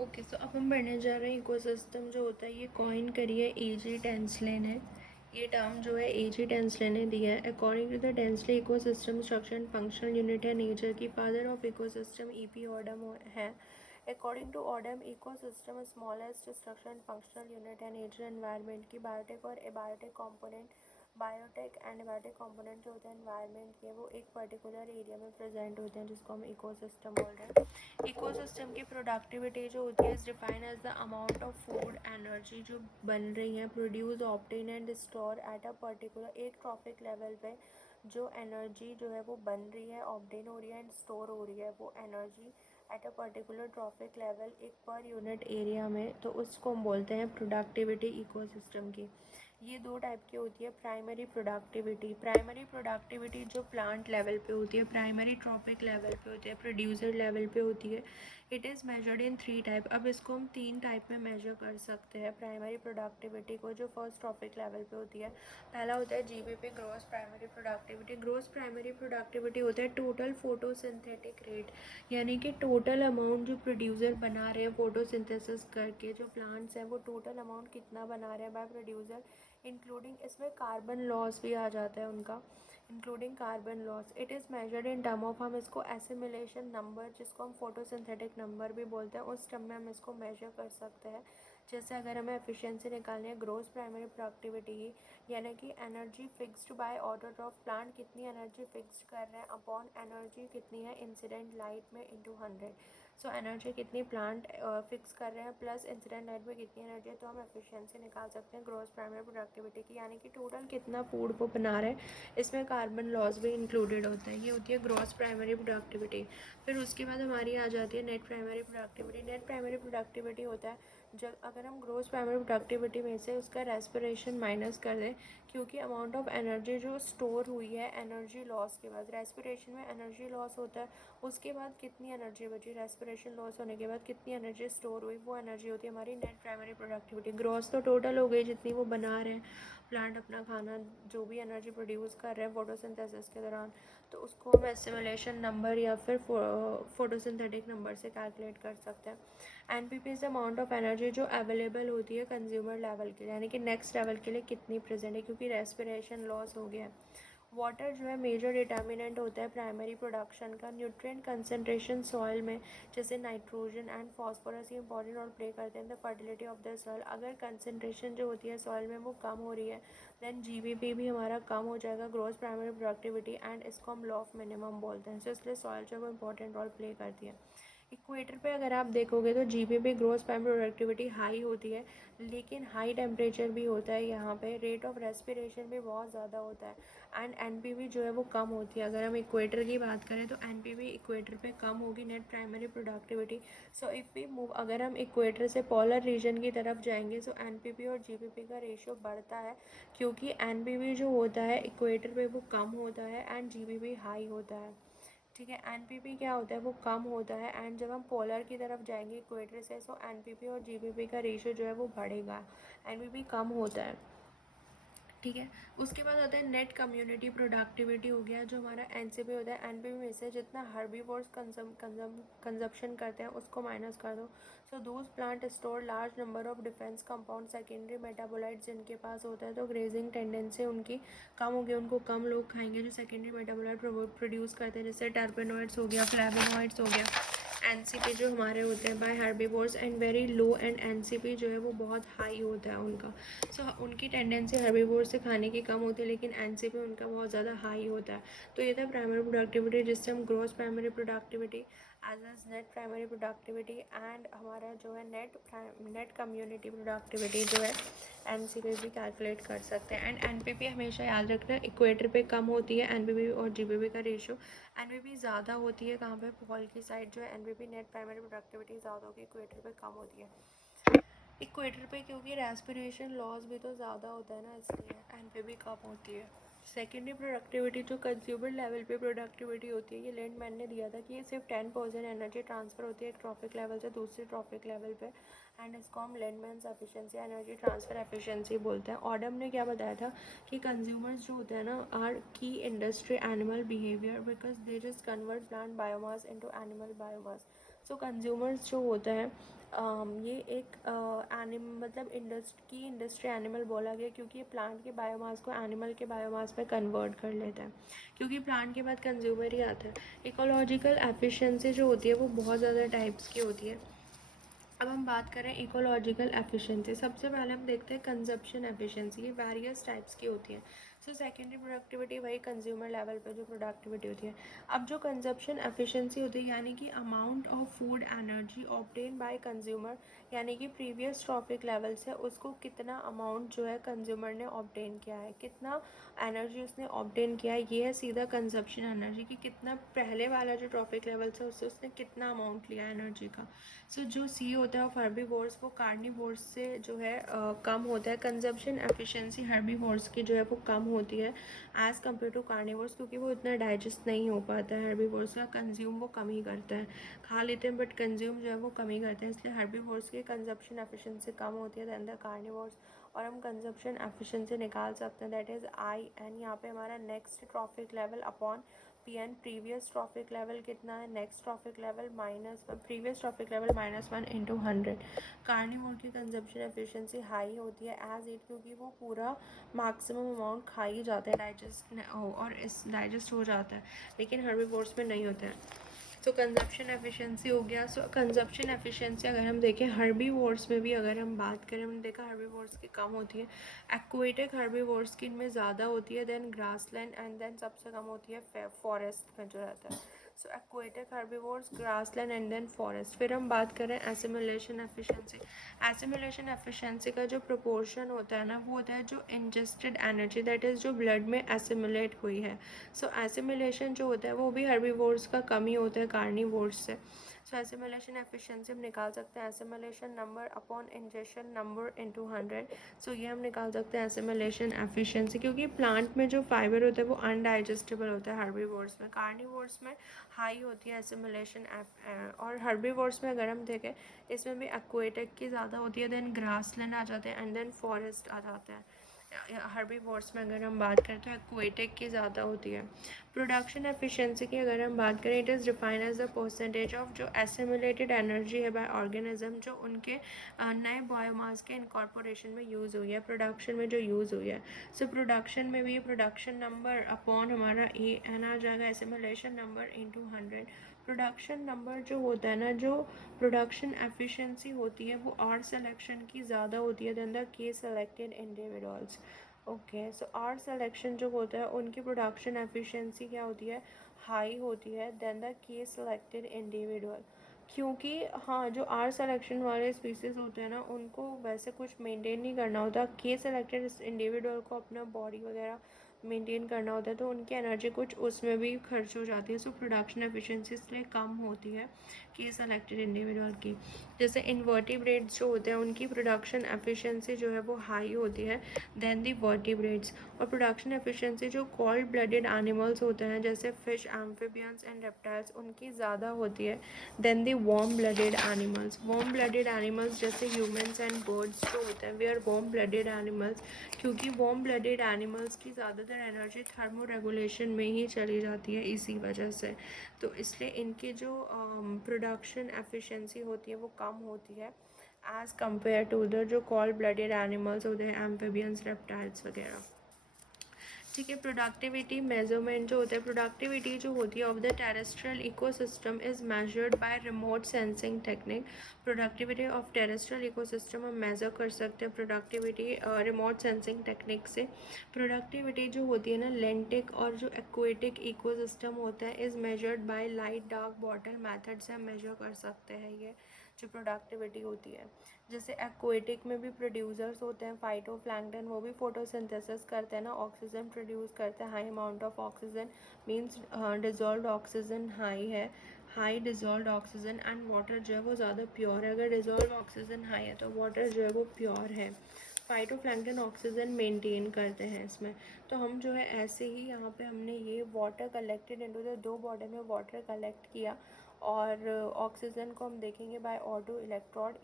Okay, सो अब हम पढ़ने जा रहे हैं इकोसिस्टम जो होता है। ये कॉइन करिए एजी टेंसले ने। ये टर्म जो है एजी टेंसले ने दिया है। According to the Tansley, ecosystem structure and functional unit है नेचर की। Father of ecosystem E P Odum है। According to Odum, ecosystem smallest structure and functional unit है नेचर एनवायरनमेंट की। बायोटेक और abiotic component, biotic and abiotic component जो होते हैं environment के, वो एक पर्टिकुलर एरिया में प्रेजेंट होते हैं जिसको हम इकोसिस्टम बोल रहे हैं। इकोसिस्टम की प्रोडक्टिविटी जो होती है is defined as the amount of food energy जो बन रही है, produce, obtain and store at a particular, एक ट्रॉपिक लेवल पे जो एनर्जी जो है वो बन रही है, ऑब्टेन हो रही है एंड स्टोर हो रही है, वो energy at a particular trophic level एक पर यूनिट एरिया में, तो उसको हम बोलते हैं प्रोडक्टिविटी इकोसिस्टम की। ये दो टाइप की होती है। प्राइमरी प्रोडक्टिविटी जो प्लांट लेवल पे होती है, प्राइमरी ट्रॉपिक लेवल पे होती है, प्रोड्यूसर लेवल पे होती है। It is measured in 3 type. अब इसको हम 3 टाइप में मेजर कर सकते हैं प्राइमरी प्रोडक्टिविटी को, जो फर्स्ट ट्रॉपिक लेवल पे होती है। पहला होता है GBP, gross primary productivity. Gross primary productivity होता है टोटल फोटोसिंथेटिक रेट, यानी कि टोटल अमाउंट जो प्रोड्यूसर बना रहे हैं फोटोसिंथेसिस करके, जो प्लांट्स हैं वो टोटल अमाउंट कितना बना रहे हैं बाय प्रोड्यूसर, इंक्लूडिंग इसमें कार्बन लॉस भी आ जाता है उनका, including carbon loss. It is measured in term of, हम इसको एसिमिलेशन नंबर, जिसको हम फोटोसिंथेटिक नंबर भी बोलते हैं, उस टर्म में हम इसको मेजर कर सकते हैं। जैसे अगर हमें एफिशिएंसी निकालनी है ग्रोस प्राइमरी प्रोडक्टिविटी की, यानी कि energy fixed by order of plant, कितनी एनर्जी फिक्स्ड कर रहे हैं अपॉन एनर्जी कितनी है इंसिडेंट लाइट में इंटू 100। सो एनर्जी कितनी प्लांट फिक्स कर रहे हैं प्लस इंसिडेंट लाइट में कितनी एनर्जी है, तो हम एफिशिएंसी निकाल सकते हैं ग्रॉस प्राइमरी प्रोडक्टिविटी की, यानी कि टोटल कितना फूड वो बना रहे हैं। इसमें कार्बन लॉस भी इंक्लूडेड होता है। ये होती है ग्रॉस प्राइमरी प्रोडक्टिविटी। फिर उसके बाद हमारी आ जाती है net primary productivity. Net primary productivity होता है जब अगर हम ग्रॉस प्राइमरी प्रोडक्टिविटी में से उसका रेस्पिरेशन माइनस कर दें, क्योंकि अमाउंट ऑफ एनर्जी जो स्टोर हुई है एनर्जी लॉस के बाद, रेस्पिरेशन में एनर्जी लॉस होता है, उसके बाद कितनी एनर्जी बची, रेस्पिरेशन लॉस होने के बाद कितनी एनर्जी स्टोर हुई, वो एनर्जी होती है हमारी नेट प्राइमरी प्रोडक्टिविटी। ग्रॉस तो टोटल हो गई जितनी वो बना रहे हैं प्लांट अपना खाना, जो भी एनर्जी प्रोड्यूस कर रहे हैं फोटोसिंथेसिस के दौरान, तो उसको हम एसिमुलेशन नंबर या फिर फोटोसिंथेटिक नंबर से कैलकुलेट कर सकते हैं। NPP is amount of energy जो अवेलेबल होती है कंज्यूमर लेवल के लिए, यानी कि नेक्स्ट लेवल के लिए कितनी प्रेजेंट है, क्योंकि रेस्पिरेशन लॉस हो गया है। वाटर जो है मेजर डिटर्मिनेंट होता है प्राइमरी प्रोडक्शन का। न्यूट्रिएंट कंसनट्रेशन सॉइल में, जैसे नाइट्रोजन एंड फॉस्फोरस, ये इंपॉर्टेंट रोल प्ले करते हैं the fertility of the soil. अगर कंसनट्रेशन जो होती है सॉइल में वो कम हो रही है, देन जीबीपी भी हमारा कम हो जाएगा, ग्रॉस प्राइमरी प्रोडक्टिविटी, एंड इसको हम लॉ ऑफ मिनिमम बोलते हैं। सो इसलिए सॉइल जो है वो इंपॉर्टेंट रोल प्ले करती है। इक्वेटर पे अगर आप देखोगे तो GBP gross primary productivity high होती है, लेकिन हाई टेम्परेचर भी होता है यहाँ पे, रेट ऑफ रेस्पिरेशन भी बहुत ज़्यादा होता है, एंड एनपीवी जो है वो कम होती है। अगर हम इक्वेटर की बात करें तो एनपीवी इक्वेटर पे कम होगी, net primary productivity. So if we move, अगर हम इक्वेटर से पोलर रीजन की तरफ जाएंगे, सो एनपीवी और जीबीपी का रेशियो बढ़ता है, क्योंकि एनपीवी जो होता है इक्वेटर पे वो कम होता है एंड जीबीपी हाई होता है। ठीक है, एनपीपी क्या होता है वो कम होता है, एंड जब हम पोलर की तरफ जाएंगे इक्वेटर से, सो एनपीपी और जीबीपी का रेशियो जो है वो बढ़ेगा, एनपीपी कम होता है। ठीक है, उसके बाद आता है नेट कम्युनिटी प्रोडक्टिविटी हो गया, जो हमारा एनसीपी होता है। एनपीपी में से जितना हर्बीवोर्स कंजप्शन करते हैं उसको माइनस कर दो। So those plant store large number of defence compound, secondary metabolites जिनके पास होता है, तो ग्रेजिंग टेंडेंसी उनकी कम होगी, उनको कम लोग खाएंगे जो सेकेंडरी मेटाबोलाइट प्रोड्यूस करते हैं, जैसे टर्पेनोइड्स हो गया, फ्लैवोनोइड्स हो गया। एनसीपी जो हमारे होते हैं by herbivores and very low, and NCP जो है वो बहुत हाई होता है उनका। सो उनकी टेंडेंसी हर्बीवोर से खाने की कम होती है, लेकिन एनसीपी उनका बहुत ज़्यादा हाई होता है। तो ये था प्राइमरी प्रोडक्टिविटी, जिससे हम gross primary productivity as net primary productivity, and हमारा जो है नेट कम्युनिटी प्रोडक्टिविटी जो है एनसीपी भी कैलकुलेट कर सकते हैं। एंड एनपीपी हमेशा याद रखना, इक्वेटर पे कम होती है एनपीपी और जीबीपी का रेशियो। एनपीपी ज़्यादा होती है कहाँ पे, पॉल की साइड जो है एनपीपी नेट प्राइमरी प्रोडक्टिविटी ज़्यादा होगी, इक्वेटर पे कम होती है। इक्वेटर पे क्योंकि रेस्पिरेशन लॉस भी तो ज़्यादा होता है ना, इसलिए एनपीपी कम होती है। सेकेंडरी प्रोडक्टिविटी जो कंज्यूमर लेवल पे प्रोडक्टिविटी होती है, ये लैंडमैन ने दिया था कि ये सिर्फ 10% एनर्जी ट्रांसफ़र होती है एक ट्रॉपिक लेवल से दूसरे ट्रॉपिक लेवल पे, एंड इसको हम लैंडमैन्स एफिशिएंसी, एनर्जी ट्रांसफ़र एफिशिएंसी बोलते हैं। ऑडम ने क्या बताया था कि कंज्यूमर्स जो होते हैं ना आर की industry animal behaviour, because they just convert plant biomass into animal biomass. So consumers जो होता है ये एक मतलब इंडस्ट्री एनिमल बोला गया क्योंकि ये प्लांट के बायोमास को एनिमल के बायोमास में कन्वर्ट कर लेता है, क्योंकि प्लांट के बाद कंज्यूमर ही आता है। इकोलॉजिकल एफिशिएंसी जो होती है वो बहुत ज़्यादा टाइप्स की होती है। अब हम बात करें इकोलॉजिकल एफिशिएंसी, सबसे पहले हम देखते हैं कंजप्शन एफिशिएंसी। ये वेरियस टाइप्स की होती है। सो सेकेंडरी प्रोडक्टिविटी वही कंज्यूमर लेवल पे जो प्रोडक्टिविटी होती है। अब जो कंजप्शन एफिशिएंसी होती है यानी कि amount of food energy obtain by consumer, यानी कि प्रीवियस ट्रॉफिक लेवल से उसको कितना अमाउंट जो है कंज्यूमर ने ऑब्टेन किया है, कितना एनर्जी उसने ऑब्टेन किया है, ये है सीधा कंजप्शन एनर्जी कि कितना पहले वाला जो ट्रॉफिक लेवल से उससे उसने कितना अमाउंट लिया एनर्जी का। सो जो सी होता है हर्बीवोर्स वो कार्निवोर्स से जो है कम होता है। कंजप्शन एफिशिएंसी हर्बीवोर्स की जो है वो कम होती है एज़ कम्पेयर टू कार्निवोर्स, क्योंकि वो इतना डाइजेस्ट नहीं हो पाता है हर्बीवोर्स का, कंज्यूम वो कम ही करता है। खा लेते हैं बट कंज्यूम जो है वो कम ही करते हैं, इसलिए हर्बीवोर्स की कंजप्शन एफिशिएंसी कम होती है दैन द कार्निवोर्स। और हम कंजप्शन एफिशिएंसी निकाल सकते हैं, दैट इज़ आई एन। यहाँ पे हमारा next trophic level upon P N. Previous trophic level कितना है, next trophic level minus previous trophic level -1 into 100। Carnivore की कंजप्शन एफिशिएंसी हाई होती है एज इट, क्योंकि वो पूरा मैक्सिमम अमाउंट खा ही जाते हैं, डाइजेस्ट हो जाता है, लेकिन हर्बीवोर्स में नहीं होता है। तो कंजप्शन एफिशिएंसी हो गया। सो कंजप्शन एफिशिएंसी अगर हम देखें हर्बीवोर्स में भी अगर हम बात करें, हमने देखा हर्बीवोर्स की कम होती है, एक्वेटिक हर्बीवोर्स की इनमें ज़्यादा होती है, देन ग्रासलैंड एंड देन सबसे कम होती है फॉरेस्ट में जो रहता है। So aquatic herbivores, grassland and then forest. फिर हम बात करें एसिमिलेशन एफिशिएंसी। एसिमिलेशन एफिशिएंसी का जो प्रोपोर्शन होता है ना वो होता है जो इंजेस्टेड एनर्जी, दैट इज़ जो ब्लड में एसिमिलेट हुई है। सो एसिमिलेशन जो होता है वो भी हर्बीवोर्स का कम ही होता है कार्निवोर्स से। सो एसिमिलेशन एफिशिएंसी हम निकाल सकते हैं assimilation number upon ingestion number into 100। सो ये हम निकाल सकते हैं एसिमिलेशन एफिशिएंसी, क्योंकि प्लांट में जो फाइबर होता है वो अनडाइजेस्टेबल होता है हर्बीवोर्स में, कार्निवोर्स में हाई होती है एसिमिलेशन। और हर्बीवोर्स में अगर हम देखें इसमें भी एक्वेटिक की ज़्यादा होती है, देन ग्रासलैंड आ जाते हैं एंड देन फॉरेस्ट आ जाते हैं। हर्बीवोर्स में अगर हम बात करें तो एक्वेटिक की ज़्यादा होती है। प्रोडक्शन एफिशिएंसी की अगर हम बात करें, it is defined as the percentage of जो एसिमुलेटेड एनर्जी है बाय ऑर्गेनिज्म जो उनके नए बायोमास के इनकॉर्पोरेशन में यूज़ हुई है, प्रोडक्शन में जो यूज़ हुई है। सो प्रोडक्शन में भी प्रोडक्शन नंबर अपॉन हमारा ए एन आ जाएगा, assimilation number into 100। Production number जो होता है ना, जो प्रोडक्शन एफिशिएंसी होती है वो आर सिलेक्शन की ज़्यादा होती है then the K selected individuals. Okay, so R selection जो होता है उनकी प्रोडक्शन एफिशिएंसी क्या होती है, हाई होती है then the K selected individual. क्योंकि हाँ, जो आर सिलेक्शन वाले स्पीसीज होते हैं ना उनको वैसे कुछ मेंटेन नहीं करना होता, के सेलेक्टेड इंडिविजुअल को अपना बॉडी वगैरह मेंटेन करना होता है, तो उनकी एनर्जी कुछ उसमें भी खर्च हो जाती है। सो प्रोडक्शन एफिशिएंसी इसलिए कम होती है के सेलेक्टेड इंडिविजुअल की। जैसे इनवर्टिब्रेट्स जो होते हैं उनकी प्रोडक्शन एफिशिएंसी जो है वो हाई होती है देन दी वर्टिब्रेट्स। और प्रोडक्शन एफिशिएंसी जो कोल्ड ब्लडेड एनिमल्स होते हैं जैसे फिश, एम्फिबियंस एंड रेप्टाइल्स, उनकी ज़्यादा होती है than the warm blooded animals. Warm blooded animals जैसे ह्यूमंस एंड बर्ड्स जो होते हैं वे आर वार्म ब्लडेड एनिमल्स, क्योंकि वार्म ब्लडेड एनिमल्स की ज़्यादातर एनर्जी थर्मो रेगुलेशन में ही चली जाती है इसी वजह से। तो इसलिए इनकी जो प्रोडक्शन एफिशिएंसी होती है वो कम होती है एज़ कम्पेयर टू द जो कोल्ड ब्लडेड एनिमल्स होते हैं, एम्फिबियंस, रेप्टाइल्स वगैरह। ठीक है, प्रोडक्टिविटी मेजरमेंट जो होता है, प्रोडक्टिविटी जो होती है of the terrestrial ecosystem is measured by remote sensing technique. Productivity of terrestrial ecosystem हम मेज़र कर सकते हैं प्रोडक्टिविटी रिमोट सेंसिंग टेक्निक से। प्रोडक्टिविटी जो होती है ना लेंटिक और जो एक्वेटिक इकोसिस्टम होता है is measured by light dark bottle method से हम मेजर कर सकते हैं ये जो प्रोडक्टिविटी होती है। जैसे एक्वेटिक में भी प्रोड्यूसर्स होते हैं फाइटोप्लैंक्टन, वो भी फोटोसिंथेसिस करते हैं ना, ऑक्सीजन प्रोड्यूस करते हैं, high amount of oxygen means dissolved oxygen high है, high dissolved oxygen and water जो है वो ज़्यादा प्योर है। अगर डिजॉल्व ऑक्सीजन हाई है तो वाटर जो है वो प्योर है। फाइटोप्लैंक्टन ऑक्सीजन मेंटेन करते हैं इसमें। तो हम जो है ऐसे ही यहाँ पे हमने ये वाटर कलेक्टेड इनटू द दो बॉटल में वाटर कलेक्ट किया और ऑक्सीजन को हम देखेंगे by auto electrode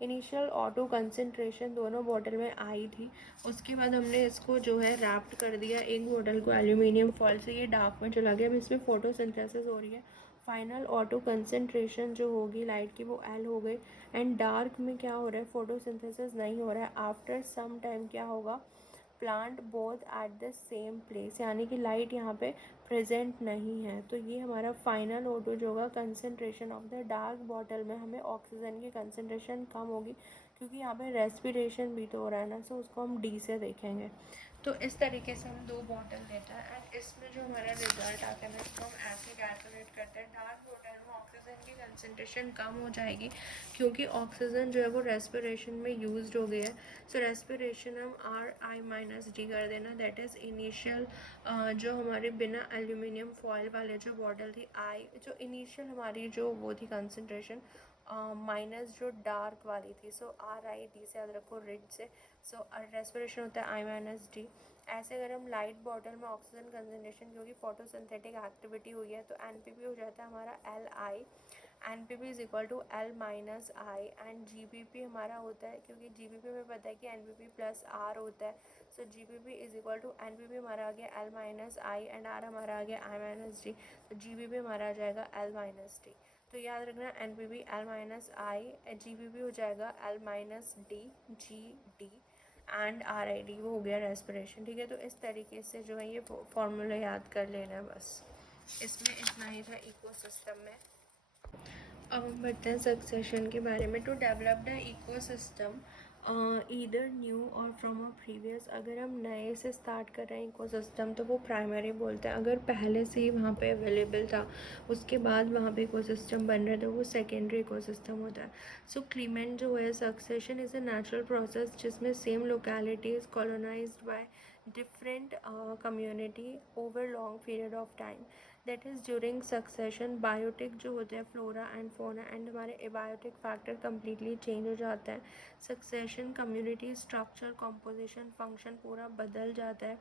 initial auto concentration दोनों बॉटल में आई थी। उसके बाद हमने इसको जो है रैप्ड कर दिया एक बॉटल को एल्यूमिनियम फॉइल से, ये डार्क में चला गया। अब इसमें फोटोसिंथेसिस हो रही है, फाइनल ऑटो कंसंट्रेशन जो होगी लाइट की वो एल हो गई। एंड डार्क में क्या हो रहा है, फोटोसिंथेसिस नहीं हो रहा है। आफ्टर सम टाइम क्या होगा, plant both at the same place, यानी कि लाइट यहाँ पे प्रेजेंट नहीं है। तो ये हमारा फाइनल ऑटो जो होगा, concentration of the dark bottle में हमें ऑक्सीजन की कंसंट्रेशन कम होगी, क्योंकि यहाँ पे रेस्पिरेशन भी तो हो रहा है ना, सो उसको हम डी से देखेंगे। तो इस तरीके से हम 2 बॉटल लेते हैं एंड इसमें जो हमारा रिजल्ट आता है इसको हम ऐसे कैलकुलेट करते हैं। डार्क बॉटल में ऑक्सीजन की कंसंट्रेशन कम हो जाएगी, क्योंकि ऑक्सीजन जो है वो रेस्पिरेशन में यूज्ड हो गया है। सो रेस्पिरेशन हम RI-D कर देना, दैट इज़ इनिशियल जो हमारे बिना एल्यूमिनियम फॉयल वाले जो बॉटल थी, आई जो इनिशियल हमारी जो वो थी कंसंट्रेशन, माइनस जो डार्क वाली थी, सो RI-D से याद रखो, रिड से। सो रेस्पिरेशन होता है I-D। ऐसे अगर हम लाइट बॉटल में ऑक्सीजन कंसनट्रेशन, क्योंकि फोटोसिंथेटिक एक्टिविटी हुई है, तो NPV हो जाता है हमारा LI। NPV is equal to L-I, and GPP हमारा होता है, क्योंकि GPP में पता है कि NPP प्लस R होता है। So GPP is equal to NPP हमारा आ गया L-I एंड R हमारा आ गया I-D। तो GPP हमारा आ जाएगा L-D। तो याद रखना NPV L-I, GPP हो जाएगा L-D GD एंड RID, वो हो गया रेस्पिरेशन। ठीक है, तो इस तरीके से जो है ये फॉर्मूला याद कर लेना है बस। इसमें इतना ही था इकोसिस्टम में। अब हम बढ़ते हैं सक्सेशन के बारे में। To develop the ecosystem either new or from a previous, अगर हम नए से स्टार्ट कर रहे हैं इकोसिस्टम तो वो प्राइमरी बोलते हैं। अगर पहले से ही वहाँ पे अवेलेबल था, उसके बाद वहाँ पे इकोसिस्टम बन रहा है, तो वो सेकेंडरी इकोसिस्टम होता है। सो क्लीमेंट जो है, succession is a natural process जिसमें same localities colonised by different community over long period of time, that is during succession biotic जो होते हैं, फ्लोरा एंड फोना एंड हमारे एबायोटिक फैक्टर कम्प्लीटली चेंज हो जाता है। Succession community structure composition function पूरा बदल जाता है,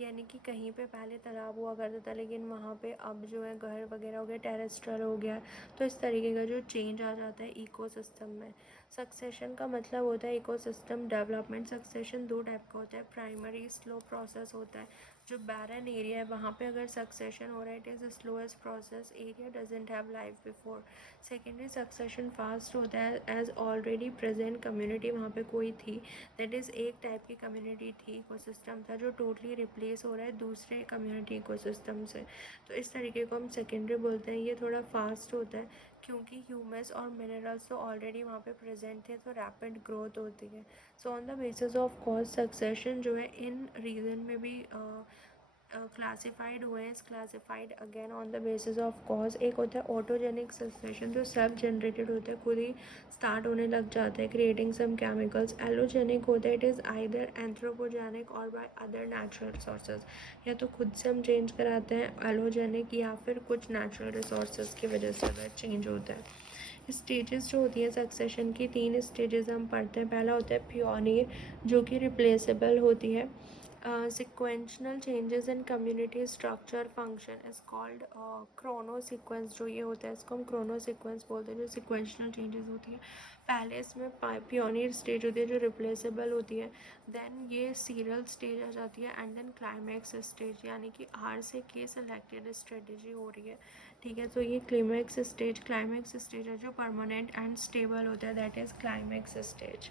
यानी कि कहीं पे पहले तालाब हुआ करता था, लेकिन वहाँ पे अब जो है घर वगैरह हो गया, टेरेस्ट्रियल हो गया। तो इस तरीके का जो चेंज आ जाता है इकोसिस्टम में। सक्सेशन का मतलब होता है इकोसिस्टम डेवलपमेंट। सक्सेशन 2 टाइप का होता है। प्राइमरी स्लो प्रोसेस होता है, जो बैरन एरिया है वहाँ पे अगर सक्सेशन हो रहा है, it is the slowest process, area doesn't have life before. Secondary succession fast होता है, एज ऑलरेडी प्रेजेंट कम्युनिटी वहाँ पे कोई थी, दैट इज़ एक टाइप की कम्युनिटी थी, इकोसिस्टम था, जो टोटली रिप्लेस हो रहा है दूसरे कम्युनिटी इकोसिस्टम से। तो इस तरीके को हम सेकेंडरी बोलते हैं। ये थोड़ा फास्ट होता है, क्योंकि ह्यूमस और मिनरल्स तो ऑलरेडी वहाँ पे प्रेजेंट थे, तो रैपिड ग्रोथ होती है। So on the basis of cause succession जो है इन रीजन में भी क्लासिफाइड हुए हैं। Classified again on the basis of cause. एक होता है ऑटोजेनिक सक्सेशन, जो सेल्फ जनरेटेड होता है, खुद ही स्टार्ट होने लग जाता है, क्रिएटिंग सम केमिकल्स। एलोजेनिक होता है, इट इज़ आइदर एंथ्रोपोजेनिक और बाय अदर नेचुरल रिसोर्सेज, या तो खुद से हम चेंज कराते हैं एलोजेनिक, या फिर कुछ नेचुरल रिसोर्सेज की वजह से अगर चेंज होता है। स्टेजेस जो होती है सक्सेशन की, 3 स्टेजेस हम पढ़ते हैं। पहला होता है प्योनियर, जो कि रिप्लेसेबल होती है। sequential changes in community structure function is called chrono sequence। जो ये होता है इसको हम chrono sequence बोलते हैं, जो sequential changes होती है। पहले इसमें pioneer stage होती है जो replaceable होती है, then ये serial stage आ जाती है, and then climax stage, यानी कि R से K selected strategy हो रही है। ठीक है, तो ये climax stage है जो permanent and stable होता है, that is climax stage।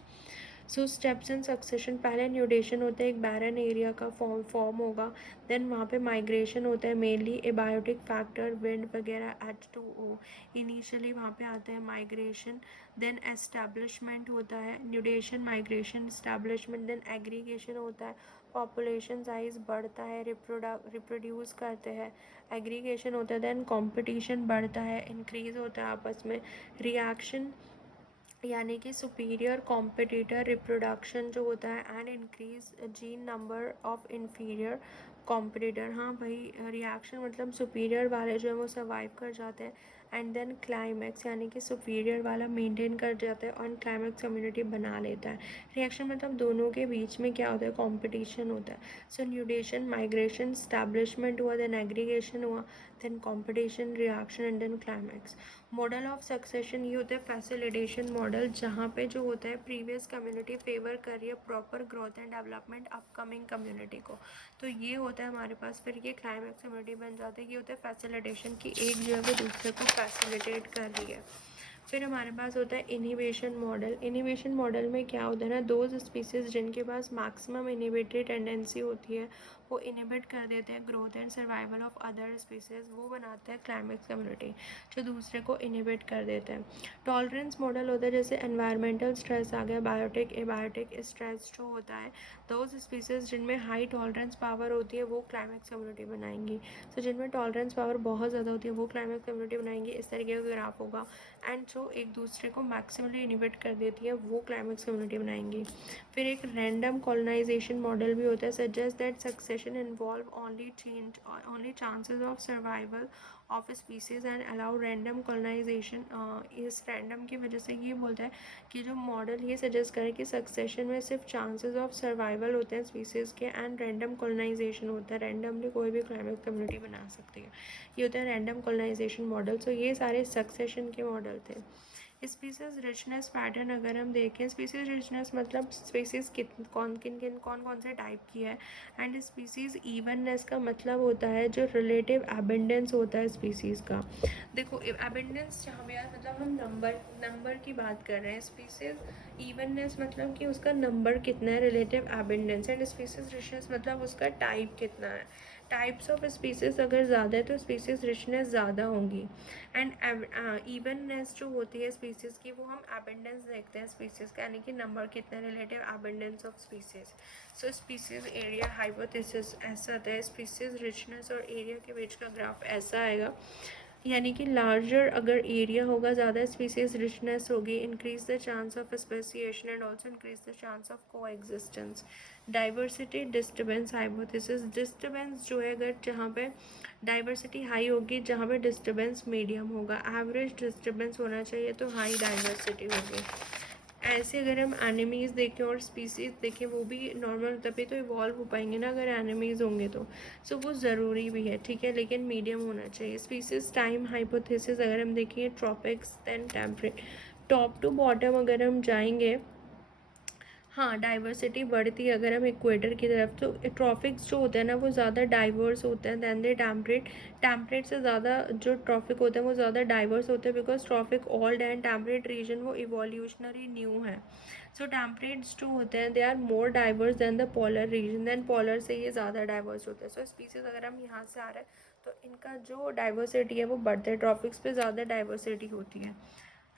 So steps in succession, पहले न्यूडेशन होता है, एक बैरन एरिया का फॉर्म होगा, देन वहाँ पे माइग्रेशन होता है, मेनली एबायोटिक फैक्टर विंड वगैरह H2O इनिशियली वहाँ पे आता है माइग्रेशन। देन एस्टैब्लिशमेंट होता है, न्यूडेशन माइग्रेशन एस्टैब्लिशमेंट, देन एग्रीगेशन होता है, पॉपुलेशन साइज बढ़ता है, रिप्रोड्यूस करते हैं, एग्रीगेशन होता है, देन कंपटीशन बढ़ता है, इंक्रीज होता है आपस में, रिएक्शन यानी कि सुपीरियर कॉम्पिटिटर, रिप्रोडक्शन जो होता है, and increase gene number of inferior competitor. हाँ भाई, रिएक्शन मतलब सुपीरियर वाले जो है वो सर्वाइव कर जाते हैं, एंड देन क्लाइमैक्स यानी कि सुपीरियर वाला मेंटेन कर जाता है और क्लाइमैक्स कम्युनिटी बना लेता है। रिएक्शन मतलब दोनों के बीच में क्या होता है, कॉम्पिटिशन होता है। सो न्यूडेशन माइग्रेशन, स्टैब्लिशमेंट हुआ, देन एग्रीगेशन हुआ, then competition, reaction and then climax. Model of succession ये होता है फैसिलिटेशन मॉडल, जहाँ पे जो होता है प्रीवियस कम्युनिटी फेवर कर रही है proper growth and development upcoming community को, तो ये होता है हमारे पास। फिर ये क्लाइमेक्स कम्युनिटी बन जाता है, ये होता है फैसिलिटेशन की एक जो है वो दूसरे को फैसिलिटेट कर रही है। फिर हमारे पास होता है इनहिबिशन मॉडल। इनहिबिशन मॉडल में क्या होता है ना, दोज स्पीसीज जिनके पास मैक्सिमम इनहिबिटरी टेंडेंसी होती है वो इनहिबिट कर देते हैं growth and survival of other species, वो बनाते हैं क्लाइमेक्स कम्युनिटी जो दूसरे को इनहिबिट कर देते हैं। टॉलरेंस मॉडल होता है जैसे एनवायरमेंटल स्ट्रेस आ गया, बायोटिक एबायोटिक स्ट्रेस जो होता है, दोज स्पीसीज जिनमें हाई टॉलरेंस पावर होती है वो क्लाइमेक्स कम्युनिटी बनाएंगी। सो जिनमें टॉलरेंस पावर बहुत ज़्यादा होती है वो क्लाइमेक्स कम्युनिटी बनाएंगी। इस तरीके का ग्राफ होगा। एंड जो एक दूसरे को मैक्सिमली इनहिबिट कर देती है वो क्लाइमेक्स कम्युनिटी बनाएंगी। फिर एक रैंडम कॉलोनाइजेशन मॉडल भी होता है, suggest that succession involve only chances of survival of species and allow random colonization. इस रैंडम की वजह से ये बोलता है कि जो मॉडल ये सजेस्ट करे कि सक्सेशन में सिर्फ चांसेस ऑफ सर्वाइवल होते हैं स्पीसीज के एंड रैंडम कॉलोनाइजेशन होता है, रैंडमली कोई भी क्लाइमेक्स कम्युनिटी बना सकती है। ये होता है रैंडम कॉलोनाइजेशन मॉडल। सो ये सारे सक्सेशन के मॉडल थे। स्पीसीज रिचनेस पैटर्न अगर हम देखें, स्पीसीज रिचनेस मतलब स्पीसीज कौन कौन से टाइप की है। एंड स्पीसीज इवननेस का मतलब होता है जो रिलेटिव एबंडेंस होता है स्पीसीज का। देखो एबंडेंस जहाँ पे यार मतलब हम नंबर की बात कर रहे हैं, स्पीसीज इवननेस मतलब कि उसका नंबर कितना है, relative abundance. And species richness मतलब उसका टाइप कितना है। टाइप्स ऑफ स्पीसीज अगर ज़्यादा है तो स्पीसीज रिचनेस ज़्यादा होंगी। एंड इवननेस जो होती है स्पीसीज की वो हम एबंडेंस देखते हैं स्पीसीज का, यानी कि नंबर कितना, relative abundance of species. So species area hypothesis ऐसा आता है, स्पीसीज रिचनेस और एरिया के बीच का ग्राफ ऐसा आएगा, यानी कि लार्जर अगर एरिया होगा ज़्यादा स्पीसीज रिचनेस होगी, increase the chance of speciation and also increase the chance of coexistence. Diversity disturbance hypothesis, disturbance जो है अगर जहाँ पे डाइवर्सिटी हाई होगी, जहाँ पे डिस्टर्बेंस मीडियम होगा, एवरेज डिस्टर्बेंस होना चाहिए तो हाई डाइवर्सिटी होगी। ऐसे अगर हम एनिमीज़ देखें और स्पीसीज देखें वो भी नॉर्मल तभी तो इवॉल्व हो पाएंगे ना अगर एनिमीज़ होंगे तो। सो वो ज़रूरी भी है, ठीक है, लेकिन मीडियम होना चाहिए। स्पीसीज टाइम हाइपोथेसिस अगर हम देखेंगे tropics then temperate, top to bottom अगर हम जाएंगे, हाँ डाइवर्सिटी बढ़ती है अगर हम इक्वेटर की तरफ, तो ट्रॉपिक्स जो होते हैं ना वो ज़्यादा डाइवर्स होते हैं दैन दे टेम्परेट। टेम्परेट से ज़्यादा जो ट्रॉपिक होते हैं वो ज़्यादा डाइवर्स होते हैं because tropic old and temperate region वो इवोल्यूशनरी न्यू है। सो टेम्परेट्स जो होते हैं they are more diverse than the polar region, than polar से ये ज़्यादा डाइवर्स होते हैं। सो स्पीसीज अगर हम यहाँ से आ रहे हैं तो इनका जो डाइवर्सिटी है वो बढ़ते हैं, ट्रॉपिक्स पे ज़्यादा डाइवर्सिटी होती है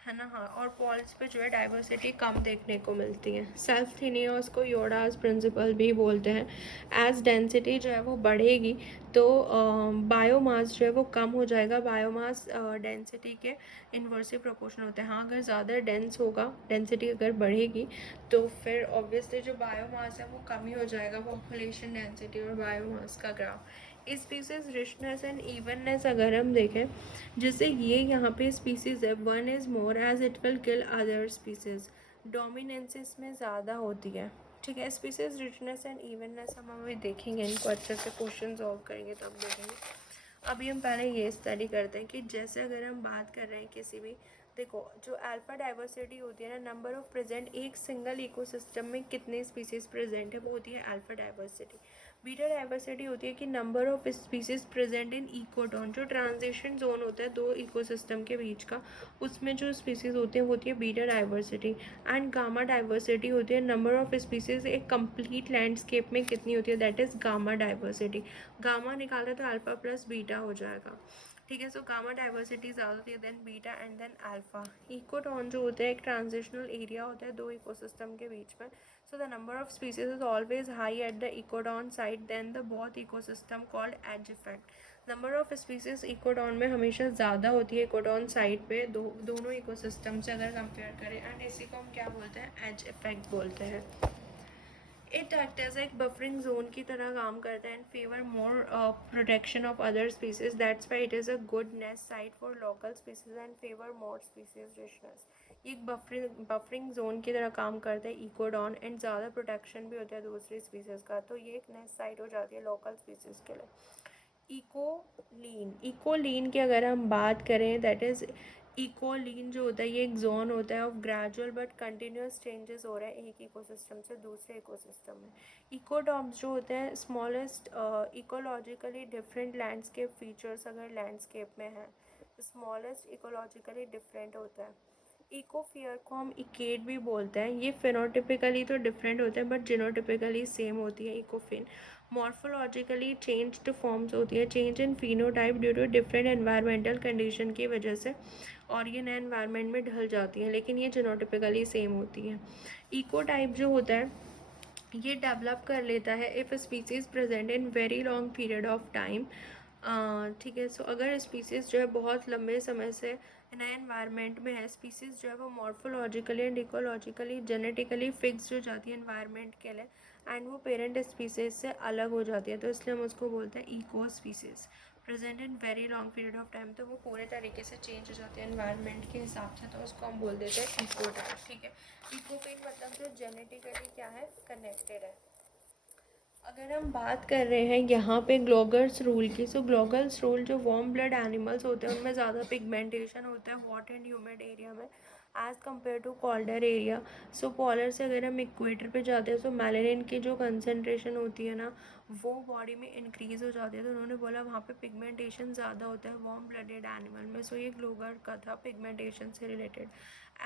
ना। हाँ, और पॉल्स पे जो है डाइवर्सिटी कम देखने को मिलती है। सेल्फ थीनियोस को योडास प्रिंसिपल भी बोलते हैं। एज डेंसिटी जो है वो बढ़ेगी तो बायोमास जो है वो कम हो जाएगा, बायोमास डेंसिटी के इन्वर्सली प्रोपोर्शनल होते हैं। हाँ, अगर ज़्यादा डेंस होगा, डेंसिटी अगर बढ़ेगी तो फिर ऑब्वियसली जो बायोमास है वो कम ही हो जाएगा, पॉपुलेशन डेंसिटी और बायोमास का graph. Species richness and evenness अगर हम देखें, जैसे ये यहाँ पे स्पीसीज है, one is more as it will kill other species, dominance इसमें ज़्यादा होती है, ठीक है। स्पीसीज रिचनेस एंड इवननेस हम अभी देखेंगे, इनको अच्छे से क्वेश्चन सॉल्व करेंगे तब देखेंगे। अभी हम पहले ये स्टडी करते हैं कि जैसे अगर हम बात कर रहे हैं किसी भी, देखो जो अल्फा डाइवर्सिटी होती है ना, नंबर ऑफ प्रेजेंट एक सिंगल इकोसिस्टम में कितने स्पीसीज प्रेजेंट है वो होती है अल्फा डाइवर्सिटी। बीटा डाइवर्सिटी होती है कि number of species present in ecotone, जो ट्रांजिशन जोन होता है दो इकोसिस्टम के बीच का, उसमें जो स्पीसीज होते हैं वो होती है beta diversity. And gamma diversity होती है नंबर ऑफ स्पीसीज एक कंप्लीट लैंडस्केप में कितनी होती है, that is gamma diversity. Gamma निकाले तो अल्फा प्लस बीटा हो जाएगा, ठीक है। सो गामा डाइवर्सिटी ज़्यादा होती है then beta and then alpha. Ecotone जो होता है एक ट्रांजिशनल एरिया होता है दो इकोसिस्टम के बीच में। So the number of species is always high at the ecotone side then the both ecosystem called edge effect. Number of species ecotone में हमेशा ज़्यादा होती है इकोटोन साइड पे दोनों इकोसिस्टम से अगर कंपेयर करें, एंड इसी को हम क्या बोलते हैं, एज इफेक्ट बोलते हैं। इट एक्ट एज एक बफरिंग जोन की तरह काम करता है and favour more protection of other species, that's why it is a good nest site for local species and favour more species richness. ये एक बफरिंग जोन की तरह काम करता है इकोडॉन, एंड ज़्यादा प्रोटेक्शन भी होता है दूसरी स्पीसीज का, तो ये एक नेस्ट साइट हो जाती है लोकल स्पीसीज के लिए। इकोलीन की अगर हम बात करें, दैट इज़ इकोलीन जो होता है ये एक जोन होता है of gradual but continuous changes हो रहे हैं एक इकोसिस्टम से दूसरे इकोसिस्टम में। इकोटॉप्स जो होते हैं smallest ecologically different landscape features अगर लैंडस्केप में है, स्मॉलेस्ट इकोलॉजिकली डिफरेंट होता है। इकोफियर को हम इकेट भी बोलते हैं। ये फिनोटिपिकली तो डिफरेंट होते हैं बट जीनोटिपिकली सेम होती है इकोफिन। मॉर्फोलॉजिकली चेंज फॉर्म्स होती है, change in phenotype due to different environmental condition की वजह से, और ये नए एनवायरनमेंट में ढल जाती हैं, लेकिन ये जीनोटिपिकली सेम होती है। इकोटाइप जो होता है ये डेवलप कर लेता है if species present in very long period of time. ठीक है, सो अगर स्पीसीज जो है बहुत लंबे समय से नए एनवायरनमेंट में है, स्पीसीज जो है वो morphologically and ecologically genetically fix हो जाती है एनवायरनमेंट के लिए, एंड वो पेरेंट स्पीसीज से अलग हो जाती है, तो इसलिए हम उसको बोलते हैं eco species present in very long period of time. तो वो पूरे तरीके से चेंज हो जाती है एनवायरनमेंट के हिसाब से, तो उसको हम बोल देते हैं इकोटाइप। ठीक है, इकोफिन मतलब जो जेनेटिकली क्या है, कनेक्टेड है। अगर हम बात कर रहे हैं यहाँ पे ग्लोगर्स रूल की, सो ग्लोगर्स रूल जो वार्म ब्लड एनिमल्स होते हैं उनमें ज़्यादा पिगमेंटेशन होता है हॉट एंड ह्यूमिड एरिया में as compare to colder area. So polar से अगर हम इक्वेटर पे जाते हैं तो मेलानिन की जो कंसनट्रेशन होती है ना वो बॉडी में इंक्रीज़ हो जाती है, तो उन्होंने बोला वहाँ पे पिगमेंटेशन ज़्यादा होता है वार्म ब्लडेड एनिमल में। सो ये ग्लोगर का था पिगमेंटेशन से रिलेटेड।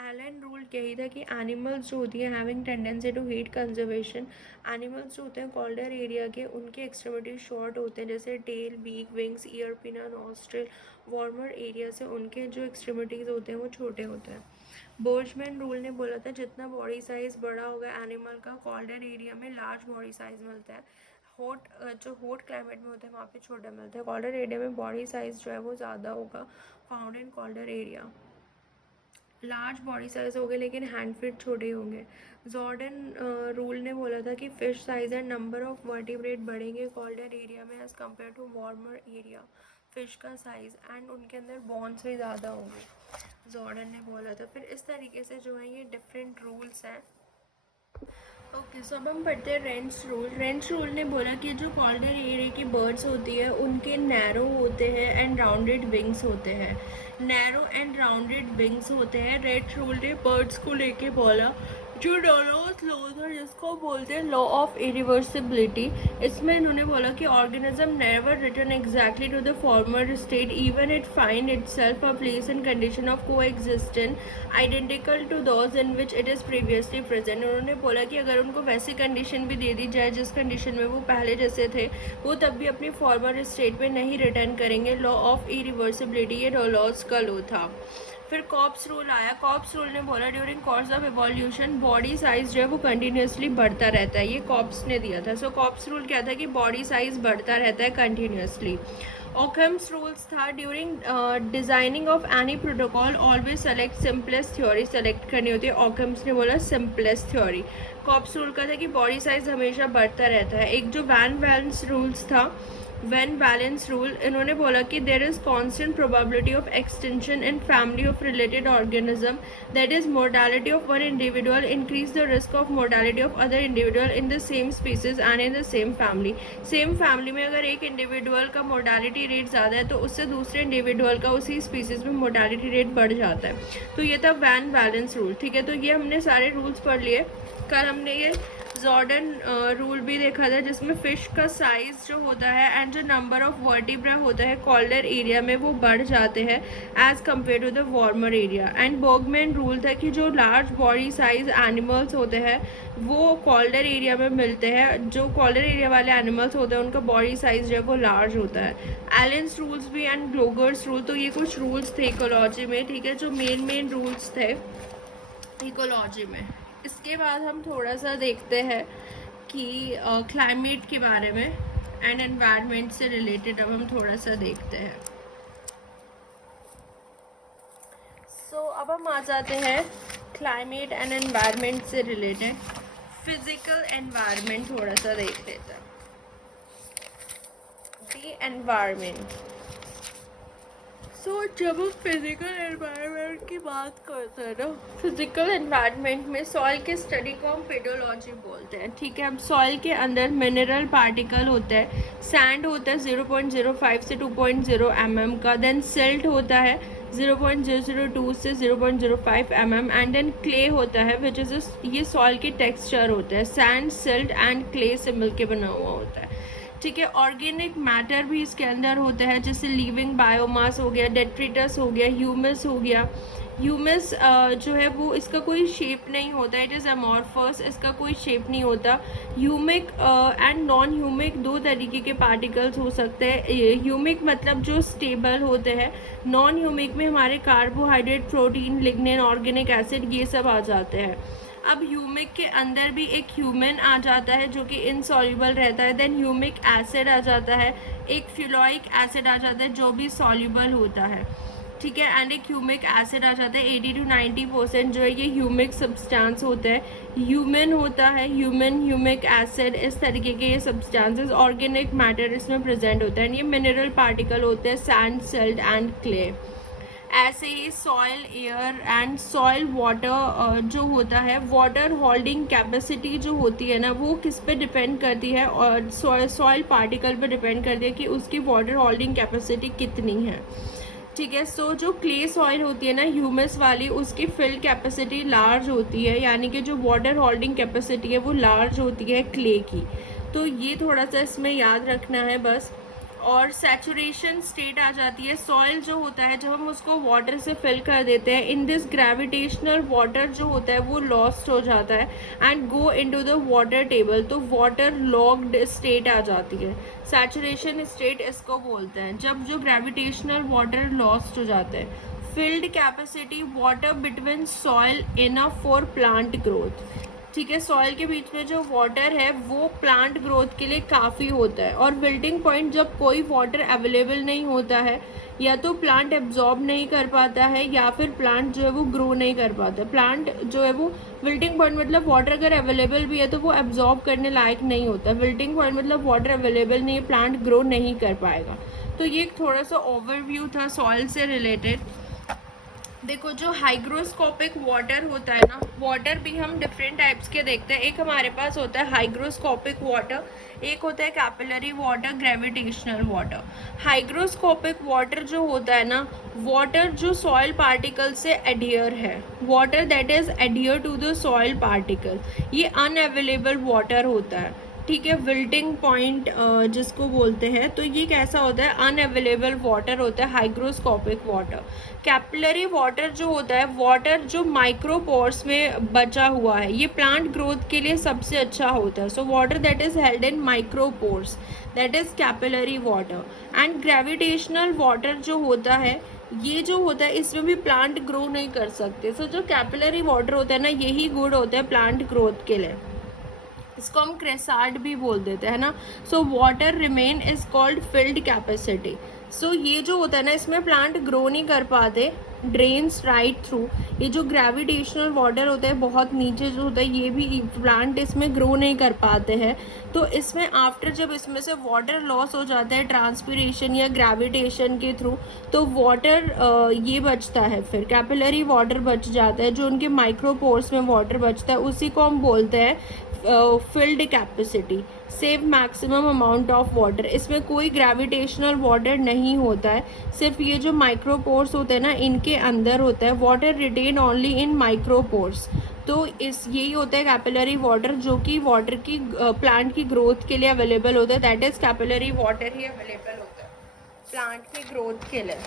एलन रूल यही था कि एनिमल्स जो होती है having tendency to heat conservation, animals जो होते हैं कॉल्डर एरिया के उनके एक्सट्रीमिटी शॉर्ट होते हैं, जैसे टेल, बीक, विंग्स, ईयर, पिना, नॉस्ट्रिल। वार्मर एरिया से उनके जो एक्सट्रीमिटीज़ होते हैं वो छोटे होते हैं। बोल्ट्जमैन रूल ने बोला था जितना बॉडी साइज़ बड़ा होगा एनिमल का, कॉल्डर एरिया में लार्ज बॉडी साइज़ मिलता है। जो हॉट क्लाइमेट में होते हैं वहाँ पे छोटा मिलता है। कॉल्डर एरिया में बॉडी साइज़ जो है वो ज़्यादा होगा found in कॉल्डर area. Large body size होंगे लेकिन हैंड फीट छोटे होंगे। जॉर्डन रूल ने बोला था कि fish size and number of vertebrate बढ़ेंगे कॉल्डर एरिया में as compare to warmer area. Fish का साइज़ एंड उनके अंदर बॉन्स भी ज़्यादा होंगे, जॉर्डन ने बोला था। फिर इस तरीके से जो है ये डिफरेंट रूल्स हैं। ओके, सो अब हम पढ़ते हैं रेंच रूल। रेंच रूल ने बोला कि जो कॉल्डर एरिया की बर्ड्स होती है उनके नैरो होते हैं एंड राउंडेड विंग्स होते हैं। नैरो एंड राउंडेड विंग्स होते हैं। रेंच रूल ने बर्ड्स को लेके बोला जो डॉलोस लॉ था जिसको बोलते हैं लॉ ऑफ इरिवर्सिबिलिटी, इसमें इन्होंने बोला कि organism never return exactly to the former state even it find itself a place in condition of coexistence identical to those in which it is previously present. उन्होंने बोला कि अगर उनको वैसी कंडीशन भी दे दी जाए जिस कंडीशन में वो पहले जैसे थे, वो तब भी अपनी फॉर्मर स्टेट में नहीं रिटर्न करेंगे। लॉ ऑफ इरिवर्सिबिलिटी ये डॉलोस का लॉ था। फिर कॉप्स रूल आया। कॉप्स रूल ने बोला during course of evolution body size जो है वो कंटिन्यूसली बढ़ता रहता है, ये कॉप्स ने दिया था। सो कॉप्स रूल क्या था कि बॉडी साइज बढ़ता रहता है कंटिन्यूसली। ओकम्स रूल्स था during designing of any protocol always select simplest theory select करनी होती है। ओकम्स ने बोला सिंपलेस्ट थ्योरी। कॉप्स रूल का था कि बॉडी साइज हमेशा बढ़ता रहता है। एक जो वैन वैलेंस रूल्स था, वैन वैलेंस रूल, इन्होंने बोला कि there is constant probability of extension in family of related organism, that is mortality of one individual increase the risk of mortality of other individual in the same species and in the same family. Same family में अगर एक individual का mortality rate ज़्यादा है तो उससे दूसरे individual का उसी स्पीसीज में मोर्टालिटी रेट बढ़ जाता है। तो ये था वैन वैलेंस रूल। ठीक है, तो ये हमने सारे रूल्स पढ़ लिए। कल हमने ये जॉर्डन रूल भी देखा था जिसमें फ़िश का साइज़ जो होता है एंड जो नंबर ऑफ वर्टिब्रा होता है कॉल्डर एरिया में वो बढ़ जाते हैं as compare to the warmer area. And Bergmann rule था कि जो लार्ज बॉडी साइज एनिमल्स होते हैं वो कॉल्डर एरिया में मिलते हैं, जो कॉल्डर एरिया वाले एनिमल्स होते हैं उनका बॉडी साइज जो है वो लार्ज होता है। एलेंस रूल्स भी एंड ग्लोगर्स रूल, तो ये कुछ रूल्स थे इकोलॉजी में। ठीक है, जो मेन रूल्स थे इकोलॉजी में। इसके बाद हम थोड़ा सा देखते हैं कि क्लाइमेट के बारे में एंड एनवायरनमेंट से रिलेटेड अब हम थोड़ा सा देखते हैं। सो अब हम आ जाते हैं क्लाइमेट एंड एनवायरनमेंट से रिलेटेड। फिजिकल एनवायरनमेंट थोड़ा सा देख लेते हैं। दी एनवायरनमेंट, जब हम फिजिकल एनवायरनमेंट की बात करते हैं ना, फिजिकल एनवायरनमेंट में सॉइल के स्टडी को हम पेडोलॉजी बोलते हैं। ठीक है, अब सॉइल के अंदर मिनरल पार्टिकल होता है। सैंड होता है 0.05 से 2.0 mm का। देन सिल्ट होता है 0.002 से 0.05 mm, एंड देन क्ले होता है विच इज़ ये सॉइल के टेक्सचर होता है, सैंड, सिल्ट एंड क्ले से मिलके बना हुआ होता है, ठीक है। ऑर्गेनिक मैटर भी इसके अंदर होता है, जैसे लिविंग बायोमास हो गया, डेट्रिटस हो गया, ह्यूमस हो गया। ह्यूमस जो है वो इसका कोई शेप नहीं होता, इट इज़ अमॉर्फस, इसका कोई शेप नहीं होता। ह्यूमिक एंड नॉन ह्यूमिक दो तरीके के पार्टिकल्स हो सकते हैं। ह्यूमिक मतलब जो स्टेबल होते हैं, नॉन ह्यूमिक में हमारे carbohydrate, protein, lignin, organic acid ये सब आ जाते हैं। अब ह्यूमिक के अंदर भी एक ह्यूमन आ जाता है जो कि इनसॉल्युबल रहता है, देन ह्यूमिक एसिड आ जाता है, एक फ्यूलोइक एसिड आ जाता है जो भी सॉल्युबल होता है, ठीक है, एंड एक ह्यूमिक एसिड आ जाता है। 80 to 90% जो है ये ह्यूमिक सब्सटेंस होता है, ह्यूमन होता है, ह्यूमन, ह्यूमिक एसिड, इस तरीके के ये सब्सटेंसेस, ऑर्गेनिक मैटर इसमें प्रेजेंट होता है। ये मिनरल पार्टिकल होते हैं, सैंड, सिल्ट एंड क्ले। ऐसे ही soil, air and soil water जो होता है, वाटर होल्डिंग कैपेसिटी जो होती है ना, वो किस पे डिपेंड करती है, और सॉइल पार्टिकल पे डिपेंड करती है कि उसकी वाटर होल्डिंग कैपेसिटी कितनी है, ठीक है। सो जो क्ले सॉइल होती है ना, ह्यूमस वाली, उसकी फिल्ड कैपेसिटी लार्ज होती है, यानी कि जो वाटर होल्डिंग कैपेसिटी है वो लार्ज होती है क्ले की। तो ये थोड़ा सा इसमें याद रखना है बस। और सैचुरेशन स्टेट आ जाती है, सॉइल जो होता है जब हम उसको वाटर से फिल कर देते हैं, इन दिस ग्रेविटेशनल वाटर जो होता है वो लॉस्ट हो जाता है and go into the water table, तो वाटर लॉक्ड स्टेट आ जाती है। सैचुरेशन स्टेट इसको बोलते हैं, जब जो ग्रेविटेशनल वाटर लॉस्ट हो जाता है। Field capacity, water between soil enough for plant growth, ठीक है, सॉइल के बीच में जो वाटर है वो प्लांट ग्रोथ के लिए काफ़ी होता है। और विल्टिंग पॉइंट, जब कोई वाटर अवेलेबल नहीं होता है, या तो प्लांट एब्जॉर्ब नहीं कर पाता है या फिर प्लांट जो है वो ग्रो नहीं कर पाता। प्लांट जो है वो, विल्टिंग पॉइंट मतलब वाटर अगर अवेलेबल भी है तो वो एब्जॉर्ब करने लायक नहीं होता। विल्टिंग पॉइंट मतलब वाटर अवेलेबल नहीं है, प्लांट ग्रो नहीं कर पाएगा। तो ये थोड़ा सा ओवरव्यू था सॉइल से रिलेटेड। देखो, जो हाइग्रोस्कोपिक वाटर होता है ना, वाटर भी हम डिफरेंट टाइप्स के देखते हैं। एक हमारे पास होता है हाइग्रोस्कोपिक वाटर, एक होता है capillary water, gravitational water. Hygroscopic water जो होता है ना, वाटर जो सॉइल पार्टिकल से एडियर है, water that is adhere to the soil particle, ये अनअवेलेबल वाटर होता है, ठीक है। विल्टिंग पॉइंट जिसको बोलते हैं, तो ये कैसा होता है, अनअवेलेबल वाटर होता है हाइग्रोस्कोपिक वाटर। कैपिलरी वाटर जो होता है, वाटर जो माइक्रोपोर्स में बचा हुआ है, ये प्लांट ग्रोथ के लिए सबसे अच्छा होता है। So water that is held in micropores, that is capillary water. And gravitational water जो होता है, ये जो होता है इसमें भी प्लांट ग्रो नहीं कर सकते। सो जो कैपिलरी वाटर होता है ना, यही गुड होता है प्लांट ग्रोथ के लिए, इसको हम क्रेसार्ड भी बोल देते हैं ना। So water remain is called field capacity. So ये जो होता है ना, इसमें प्लांट ग्रो नहीं कर पाते, ड्रेन्स राइट थ्रू। ये जो ग्रेविटेशनल वाटर होता है बहुत नीचे जो होता है, ये भी प्लांट इसमें ग्रो नहीं कर पाते हैं। तो इसमें आफ्टर जब इसमें से वाटर लॉस हो जाता है ट्रांसपिरेशन या ग्रेविटेशन के थ्रू, तो वाटर ये बचता है, फिर कैपिलरी वाटर बच जाता है, जो उनके माइक्रोपोर्स में वाटर बचता है उसी को हम बोलते हैं field capacity. Save maximum amount of water, इसमें कोई ग्रेविटेशनल वाटर नहीं होता है, सिर्फ ये जो माइक्रोपोर्स होते हैं ना, इनके अंदर होता है water, retain only in micropores. तो इस यही होता है कैपिलरी वाटर, जो कि वाटर की प्लांट की ग्रोथ के लिए अवेलेबल होता है, that is capillary water he available होता है प्लांट की ग्रोथ के लिए।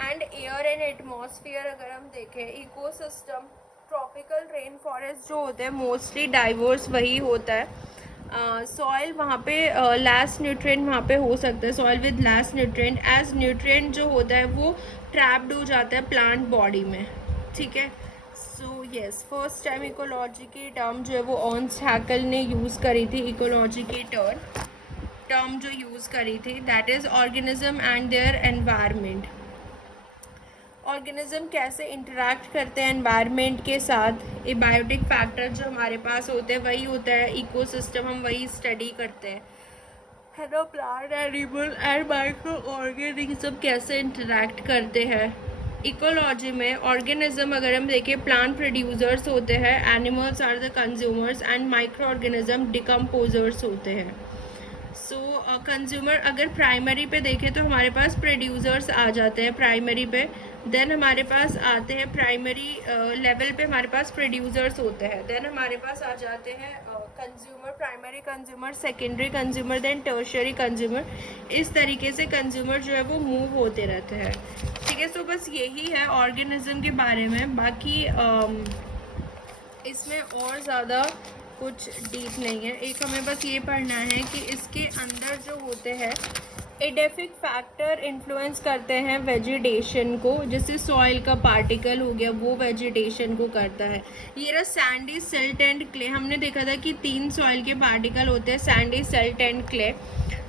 एंड एयर एंड एटमॉस्फेयर अगर हम देखें, इकोसिस्टम, ट्रॉपिकल रेन फॉरेस्ट जो होते हैं मोस्टली डाइवर्स वही होता है। सॉइल वहाँ पे लेस न्यूट्रिएंट वहाँ पे हो सकता है, soil with less nutrient, as nutrient जो होता है वो ट्रैप्ड हो जाता है प्लांट बॉडी में, ठीक है। So yes, first time ecology की टर्म जो है वो अर्नस्ट हैकेल ने यूज़ करी थी। इकोलॉजी की टर्म जो यूज़ करी थी, that is organism and their environment. Organism कैसे इंटरैक्ट करते हैं एनवायरनमेंट के साथ, ए बायोटिक फैक्टर जो हमारे पास होते हैं वही होता है इकोसिस्टम, हम वही स्टडी करते हैं, है ना। Plant, animal and micro organism कैसे इंटरैक्ट करते हैं इकोलॉजी में। ऑर्गेनिज्म अगर हम देखें, प्लांट प्रोड्यूसर्स होते हैं, animals are the consumers and micro organism decomposers होते हैं। सो कंज्यूमर अगर प्राइमरी पे देखें तो हमारे पास प्रोड्यूसर्स आ जाते हैं प्राइमरी पे, देन हमारे पास आते हैं प्राइमरी लेवल पे हमारे पास प्रोड्यूसर्स होते हैं, देन हमारे पास आ जाते हैं consumer, primary consumer, secondary consumer, then tertiary consumer. इस तरीके से कंज्यूमर जो है वो मूव होते रहते हैं। ठीक है, सो बस यही है ऑर्गेनिज्म के बारे में। बाकी इसमें और ज़्यादा कुछ डीप नहीं है, एक हमें बस ये पढ़ना है कि इसके अंदर जो होते हैं एडेफिक फैक्टर इन्फ्लुएंस करते हैं वेजिटेशन को, जैसे सॉइल का पार्टिकल हो गया वो वेजिटेशन को करता है। ये रहा सैंडी, सिल्ट एंड क्ले। हमने देखा था कि 3 सॉइल के पार्टिकल होते हैं, Sandy, silt and clay.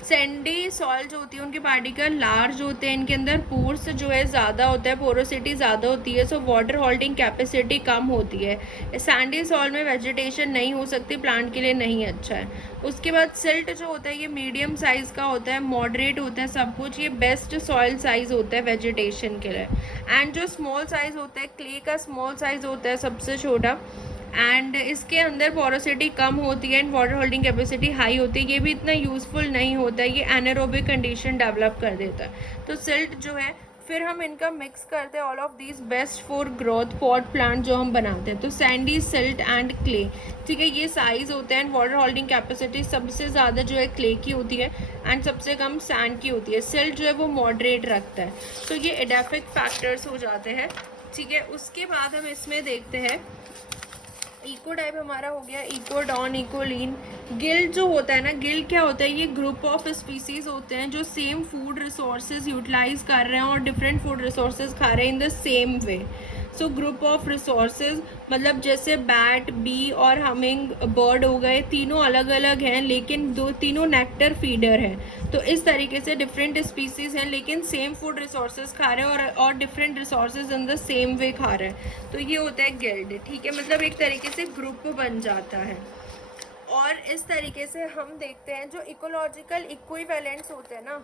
Sandy soil जो होती है उनके पार्टिकल लार्ज होते हैं, इनके अंदर पोर्स जो है ज़्यादा होता है, पोरोसिटी ज़्यादा होती है, सो वाटर होल्डिंग कैपेसिटी कम होती है। सैंडी सॉइल में वेजिटेशन नहीं हो सकती, प्लांट के लिए नहीं अच्छा है। उसके बाद सिल्ट जो होता है ये मीडियम साइज़ का होता है, मॉडरेट होता है सब कुछ, ये बेस्ट सॉइल साइज़ होता है वेजिटेशन के लिए। एंड जो स्मॉल साइज़ होता है क्ले का, स्मॉल साइज़ होता है सबसे छोटा, एंड इसके अंदर पोरोसिटी कम होती है and water holding capacity high होती है। ये भी इतना यूज़फुल नहीं होता है, ये एनारोबिक कंडीशन डेवलप कर देता है। तो सिल्ट जो है, फिर हम इनका मिक्स करते हैं all of these best for growth pot plant जो हम बनाते हैं। तो सैंडी, सिल्ट एंड क्ले, ठीक है, ये साइज़ होते हैं एंड वाटर होल्डिंग कैपेसिटी सबसे ज़्यादा जो है क्ले की होती है एंड सबसे कम सैंड की होती है। सिल्ट जो है वो मॉडरेट रखता है। तो ये एडेफिक फैक्टर्स हो जाते हैं। ठीक है, उसके बाद हम इसमें देखते हैं इको टाइप हमारा हो गया इकोडॉन, इकोलीन। गिल्ड जो होता है ना, गिल्ड क्या होता है, ये ग्रुप ऑफ स्पीसीज होते हैं जो सेम फूड रिसोर्सेज यूटिलाइज कर रहे हैं और डिफरेंट फूड रिसोर्सेज खा रहे हैं in the same way. So group of resources मतलब जैसे बैट, बी और हमिंग बर्ड हो गए, तीनों अलग अलग हैं लेकिन तीनों नेक्टर फीडर हैं। तो इस तरीके से डिफरेंट स्पीसीज हैं लेकिन सेम फूड रिसोर्सेज खा रहे हैं और different resources in the same way खा रहे हैं। तो ये होता है गिल्ड। ठीक है, मतलब एक तरीके से ग्रुप बन जाता है। और इस तरीके से हम देखते हैं जो इकोलॉजिकल इक्विवेलेंट्स होते हैं ना,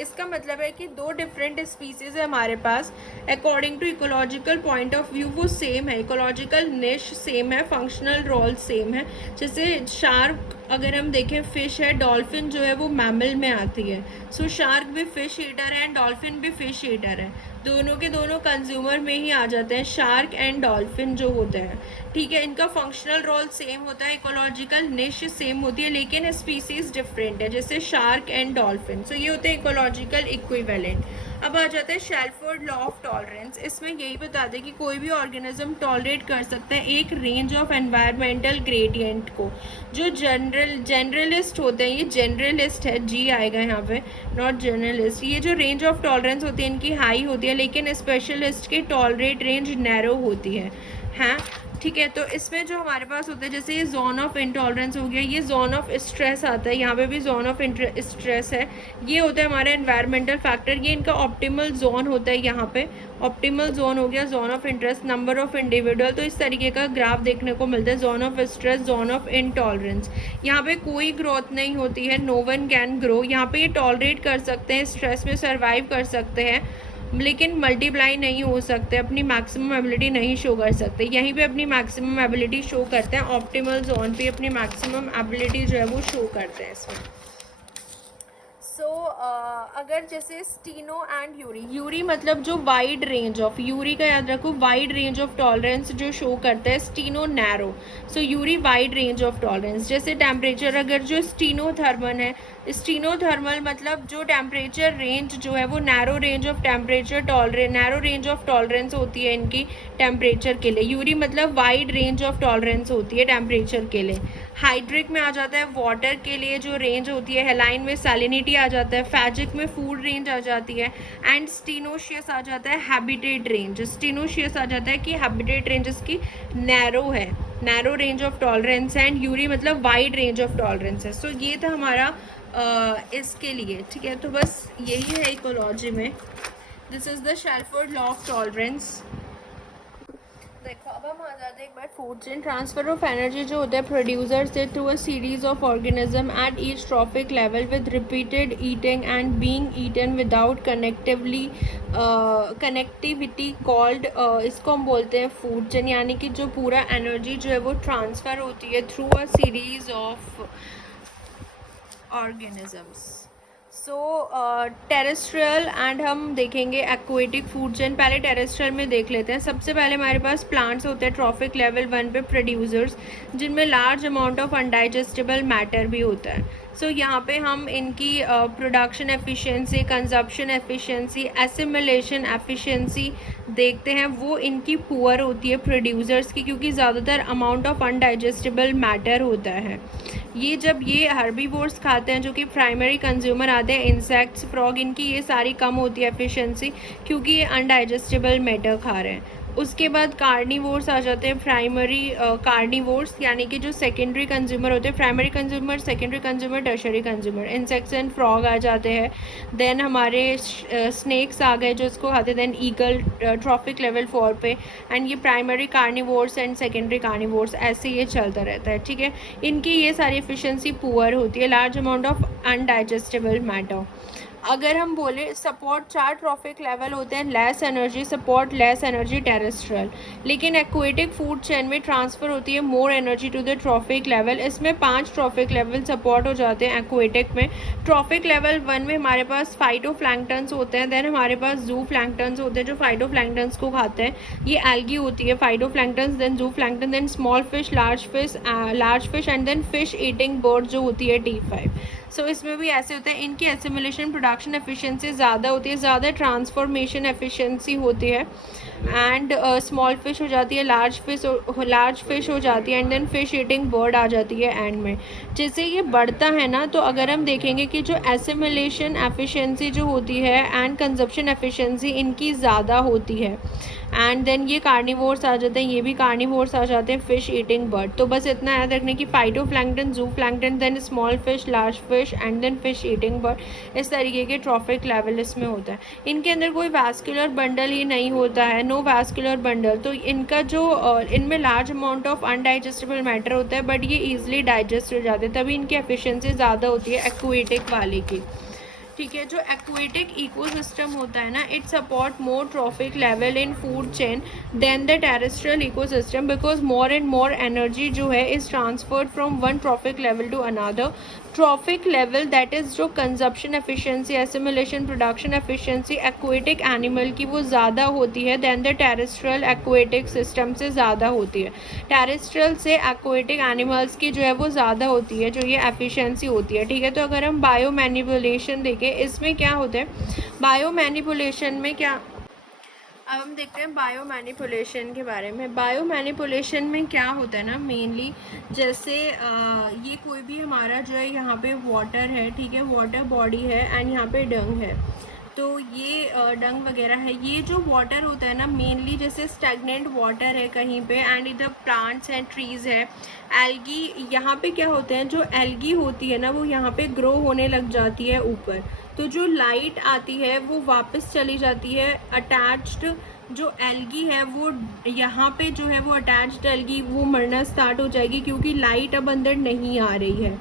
इसका मतलब है कि 2 डिफरेंट स्पीसीज है हमारे पास, according to ecological point of view वो सेम है, इकोलॉजिकल निश सेम है, फंक्शनल रोल सेम है। जैसे शार्क अगर हम देखें फिश है, डॉल्फिन जो है वो मैमल में आती है। सो शार्क भी फिश ईटर है एंड डॉल्फिन भी फिश ईटर है, दोनों के दोनों कंज्यूमर में ही आ जाते हैं, शार्क एंड डॉल्फिन जो होते हैं। ठीक है, इनका फंक्शनल रोल सेम होता है, इकोलॉजिकल निश सेम होती है लेकिन स्पीसीज डिफरेंट है, जैसे शार्क एंड डॉल्फिन। सो ये होते हैं इकोलॉजिकल इक्विवेलेंट। अब आ जाता है शेल्फोर्ड लॉ ऑफ टॉलरेंस। इसमें यही बताते हैं कि कोई भी ऑर्गेनिज्म टॉलरेट कर सकता है एक रेंज ऑफ एनवायरमेंटल ग्रेडियंट को। जो जनरलिस्ट होते हैं, ये जनरलिस्ट है, जी आएगा यहाँ पे, नॉट जर्नलिस्ट। ये जो रेंज ऑफ टॉलरेंस होती है इनकी हाई होती है लेकिन स्पेशलिस्ट की टॉलरेट रेंज नैरो होती है। हैं, ठीक है, तो इसमें जो हमारे पास होता है जैसे ये जोन ऑफ इंटॉलरेंस हो गया, ये जोन ऑफ स्ट्रेस आता है, यहाँ पे भी जोन ऑफ स्ट्रेस है। ये होता है हमारा एनवायरमेंटल फैक्टर, ये इनका ऑप्टिमल जोन होता है। यहाँ पे ऑप्टिमल जोन हो गया, zone of interest, number of individual. तो इस तरीके का ग्राफ देखने को मिलता है, zone of stress, zone of intolerance. यहाँ पे कोई ग्रोथ नहीं होती है, नो वन कैन ग्रो। यहाँ पे ये टॉलरेट कर सकते हैं, स्ट्रेस में सर्वाइव कर सकते हैं लेकिन मल्टीप्लाई नहीं हो सकते, अपनी मैक्सिमम एबिलिटी नहीं शो कर सकते। यहीं पे अपनी मैक्सिमम एबिलिटी शो करते हैं, ऑप्टिमल जोन पे अपनी मैक्सिमम एबिलिटी जो है वो शो करते हैं इसमें। अगर जैसे स्टीनो एंड यूरी, यूरी मतलब जो वाइड रेंज ऑफ, यूरी का याद रखो, वाइड रेंज ऑफ टॉलरेंस जो शो करता है, steno narrow. So Yuri wide range of tolerance. जैसे टेम्परेचर अगर जो स्टीनोथर्मल है, स्टीनोथर्मल मतलब जो टेम्परेचर रेंज जो है वो narrow range of temperature tolerance, narrow range of tolerance होती है इनकी टेम्परेचर के लिए। यूरी मतलब वाइड रेंज ऑफ टॉलरेंस होती है टेम्परेचर के लिए। हाइड्रिक में आ जाता है वाटर के लिए जो रेंज होती है, हेलाइन में सैलिनिटी आ जाता है, फैजिक में फूड रेंज आ जाती है एंड स्टीनोशियस आ जाता है हैबिटेट रेंज। स्टीनोशियस आ जाता है कि हैबिटेट रेंज इसकी नैरो है, नैरो रेंज ऑफ टॉलरेंस है एंड यूरी मतलब वाइड रेंज ऑफ टॉलरेंस है। सो ये था हमारा इसके लिए। ठीक है, तो बस यही है इकोलॉजी में, this is the Shelford law of tolerance. देखो अब हम आ जाते हैं एक बार food chain. Transfer of energy जो होता है प्रोड्यूसर से through a series of organism at each trophic level with repeated eating and being eaten without connectivity called, इसको हम बोलते हैं फूड चेन। यानी कि जो पूरा एनर्जी जो है वो ट्रांसफ़र होती है through a series of organisms. So terrestrial and हम देखेंगे एक्वेटिक फूड चेन। पहले टेरेस्ट्रियल में देख लेते हैं। सबसे पहले हमारे पास प्लांट्स होते हैं ट्रॉफिक लेवल 1 पे प्रोड्यूसर्स, जिनमें large amount of undigestible matter भी होता है। सो यहाँ पे हम इनकी production efficiency, consumption efficiency, assimilation efficiency देखते हैं। वो इनकी पुअर होती है प्रोड्यूसर्स की, क्योंकि ज़्यादातर अमाउंट ऑफ अनडाइजेस्टेबल मैटर होता है। ये जब ये हर्बीवोर्स खाते हैं, जो कि प्राइमरी कंज्यूमर आते हैं, इंसेक्ट्स, फ्रॉग, इनकी ये सारी कम होती है एफिशिएंसी, क्योंकि ये अनडाइजेस्टेबल मैटर खा रहे हैं। उसके बाद कार्निवोर्स आ जाते हैं। प्राइमरी कार्निवोर्स यानी कि जो सेकेंडरी कंज्यूमर होते हैं, primary consumer, secondary consumer, tertiary consumer, insects and frog आ जाते हैं। देन हमारे स्नेक्स आ गए जो इसको खाते हैं। देन ईगल ट्रॉफिक लेवल 4 पे। एंड ये primary carnivores and secondary carnivores, ऐसे ये चलता रहता है। ठीक है, इनकी ये सारी एफिशिएंसी पुअर होती है, large amount of undigestible matter. अगर हम बोले सपोर्ट 4 ट्रॉफिक लेवल होते हैं, less energy support, less energy terrestrial. लेकिन एक्वेटिक फूड चेन में ट्रांसफ़र होती है more energy to the trophic level. इसमें 5 ट्रॉफिक लेवल सपोर्ट हो जाते हैं एक्वेटिक में। ट्रॉफिक लेवल 1 में हमारे पास फाइटोप्लैंक्टन्स होते हैं। देन हमारे पास ज़ूप्लैंक्टन्स होते हैं जो फाइटोप्लैंक्टन्स को खाते हैं। ये एल्गी होती है, phytoplanktons, then zooplankton, then small fish, large fish and then fish eating bird जो होती है T5। सो इसमें भी ऐसे होते हैं। इनकी एसिमिलेशन प्रोडक्शन एफिशिएंसी ज़्यादा होती है, ज़्यादा ट्रांसफॉर्मेशन एफिशिएंसी होती है। एंड स्मॉल फिश हो जाती है, लार्ज फिश हो जाती है, and then fish eating bird आ जाती है एंड में। जैसे ये बढ़ता है ना, तो अगर हम देखेंगे कि जो एसिमिलेशन एफिशिएंसी जो होती है एंड कंजप्शन एफिशिएंसी इनकी ज़्यादा होती है। एंड देन ये कार्निवोर्स आ जाते हैं, ये भी कार्निवोर्स आ जाते हैं, फिश ईटिंग बर्ड। तो बस इतना याद रखने की phytoplankton, zooplankton, then small fish, large fish and then fish eating bird, इस तरीके के ट्रॉफिक लेवल इसमें होता है। इनके अंदर कोई वैस्कुलर बंडल ही नहीं होता है, नो वैस्कुलर बंडल। तो इनका जो इनमें large amount of undigestible matter होता है, बट ये ईजिली डाइजेस्ट हो जाते हैं, तभी इनकी एफिशिएंसी ज़्यादा होती है एक्वेटिक वाले की। ठीक है, जो एक्वेटिक इकोसिस्टम होता है ना, it support more trophic level in food chain than the terrestrial ecosystem, because more and more energy जो है is transferred from one trophic level to another. Trophic level that is जो consumption efficiency, assimilation, production efficiency aquatic animal की वो ज़्यादा होती है then the terrestrial aquatic system से ज़्यादा होती है। टेरेस्ट्रियल से एक्वेटिक एनिमल्स की जो है वो ज़्यादा होती है, जो ये एफिशिएंसी होती है। ठीक है, तो अगर हम बायो मैनिपुलेशन देखें, इसमें क्या होता है बायो मैनिपुलेशन में क्या, अब हम देखते हैं बायो मैनिपुलेशन के बारे में। बायो मैनिपुलेशन में क्या होता है ना, मेनली जैसे ये कोई भी हमारा जो है यहाँ पे वाटर है, ठीक है, वाटर बॉडी है एंड यहाँ पे डंग है। तो ये डंग वगैरह है, ये जो वाटर होता है ना, मेनली जैसे स्टैगनेंट वाटर है कहीं पे, एंड इधर प्लांट्स हैं, ट्रीज़ है, एल्गी। यहाँ पे क्या होते हैं, जो एल्गी होती है ना, वो यहाँ पे ग्रो होने लग जाती है ऊपर। तो जो लाइट आती है वो वापस चली जाती है, अटैच्ड जो एल्गी है वो यहाँ पे जो है वो अटैच्ड एल्गी वो मरना स्टार्ट हो जाएगी, क्योंकि लाइट अब अंदर नहीं आ रही है।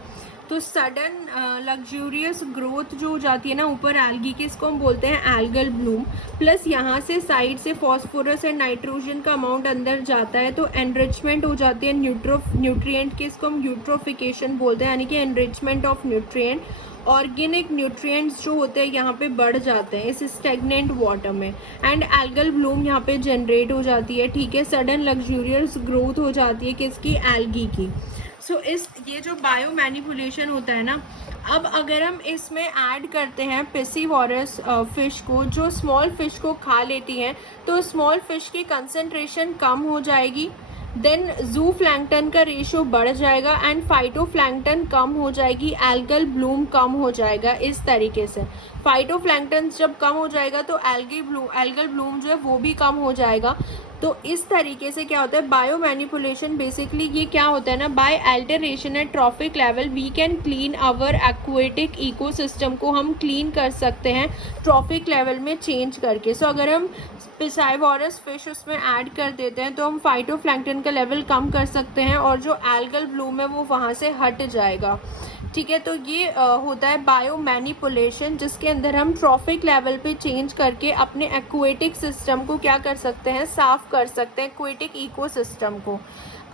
तो सडन लग्जूरियस ग्रोथ जो हो जाती है ना ऊपर एल्गी की, इसको हम बोलते हैं एल्गल ब्लूम। प्लस यहाँ से साइड से फॉस्फोरस एंड नाइट्रोजन का अमाउंट अंदर जाता है, तो एनरिचमेंट हो जाती है न्यूट्रिएंट की, इसको हम यूट्रोफिकेशन बोलते हैं, यानी कि enrichment of nutrient. Organic nutrients जो होते हैं यहाँ पे बढ़ जाते हैं इस स्टेगनेंट वाटर में, एंड एल्गल ब्लूम यहाँ पे जनरेट हो जाती है। ठीक है, सडन लग्जूरियस ग्रोथ हो जाती है किसकी, एल्गी की। सो ये जो बायो मैनिपुलेशन होता है ना, अब अगर हम इसमें ऐड करते हैं पिसीवोरस फिश को, जो स्मॉल फिश को खा लेती हैं, तो स्मॉल फिश की कंसंट्रेशन कम हो जाएगी, देन ज़ूप्लैंक्टन का रेशियो बढ़ जाएगा एंड फाइटोप्लैंक्टन कम हो जाएगी, एल्गल ब्लूम कम हो जाएगा। इस तरीके से फाइटोप्लैंक्टन जब कम हो जाएगा तो एल्गल ब्लूम जो है वो भी कम हो जाएगा। तो इस तरीके से क्या होता है बायो मैनिपुलेशन, बेसिकली ये क्या होता है ना, by alteration at trophic level we can clean our aquatic ecosystem को हम क्लीन कर सकते हैं ट्रॉफिक लेवल में चेंज करके। सो अगर हम पिसाइवोरस फिश उसमें ऐड कर देते हैं तो हम फाइटोप्लैंक्टन का लेवल कम कर सकते हैं, और जो एल्गल ब्लूम है वो वहाँ से हट जाएगा। ठीक है, तो ये होता है बायो मैनिपुलेशन, जिसके अंदर हम ट्रॉफिक लेवल पे चेंज करके अपने एक्वेटिक सिस्टम को क्या कर सकते हैं, साफ कर सकते हैं, एक्वेटिक इकोसिस्टम को।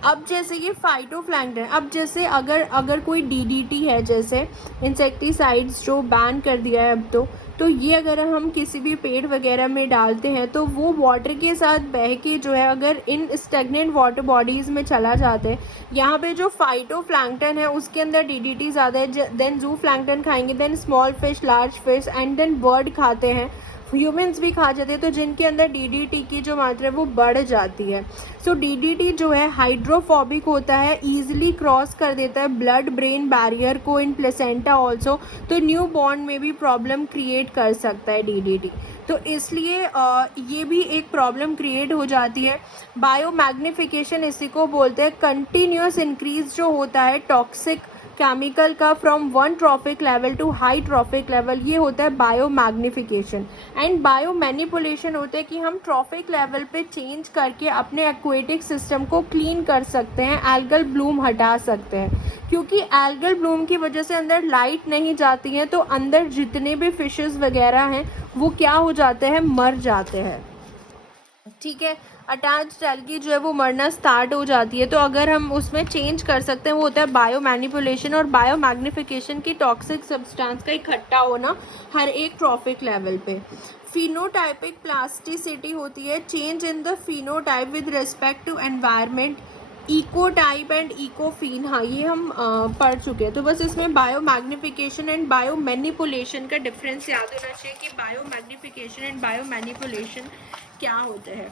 अब जैसे ये फाइटोप्लैंक्टन, अब जैसे अगर कोई डीडीटी है, जैसे इंसेक्टिसाइड्स जो बैन कर दिया है अब, तो ये अगर हम किसी भी पेड़ वगैरह में डालते हैं तो वो वाटर के साथ बह के जो है अगर इन स्टेगनेंट वाटर बॉडीज़ में चला जाता है, यहाँ पे जो फाइटोप्लैंक्टन है उसके अंदर डीडीटी ज़्यादा है, देन जू प्लैंक्टन खाएंगे, then small fish, large fish, and then bird खाते हैं, ह्यूमंस भी खा जाते हैं, तो जिनके अंदर डीडीटी की जो मात्रा है वो बढ़ जाती है। सो डीडीटी जो है हाइड्रोफोबिक होता है, ईजिली क्रॉस कर देता है ब्लड ब्रेन बैरियर को इन प्लेसेंटा ऑल्सो, तो न्यू बॉर्न में भी प्रॉब्लम क्रिएट कर सकता है डीडीटी, तो इसलिए ये भी एक प्रॉब्लम क्रिएट हो जाती है। बायोमैग्निफिकेशन इसी को बोलते हैं, कंटिन्यूस इंक्रीज जो होता है टॉक्सिक केमिकल का from one trophic level to high trophic level, ये होता है बायोमैग्निफिकेशन। एंड बायो मैनिपुलेशन होता है कि हम ट्रॉफिक लेवल पे चेंज करके अपने एक्वेटिक सिस्टम को क्लीन कर सकते हैं, एल्गल ब्लूम हटा सकते हैं, क्योंकि एल्गल ब्लूम की वजह से अंदर लाइट नहीं जाती है, तो अंदर जितने भी फिशेस वगैरह हैं वो क्या हो जाते हैं, मर जाते हैं। ठीक है, अटैच्ड एल्गी जो है वो मरना स्टार्ट हो जाती है, तो अगर हम उसमें चेंज कर सकते हैं वो होता है बायो मैनिपुलेशन और बायो मैग्निफिकेशन की टॉक्सिक सब्सटेंस का इकट्ठा होना हर एक ट्रॉफिक लेवल पे। फिनोटाइपिक प्लास्टिसिटी होती है, change in the phenotype with respect to environment, ecotype and ecophene, हाँ ये हम पढ़ चुके हैं। तो बस इसमें biomagnification and biomanipulation का डिफरेंस याद होना चाहिए कि biomagnification and biomanipulation क्या होता है।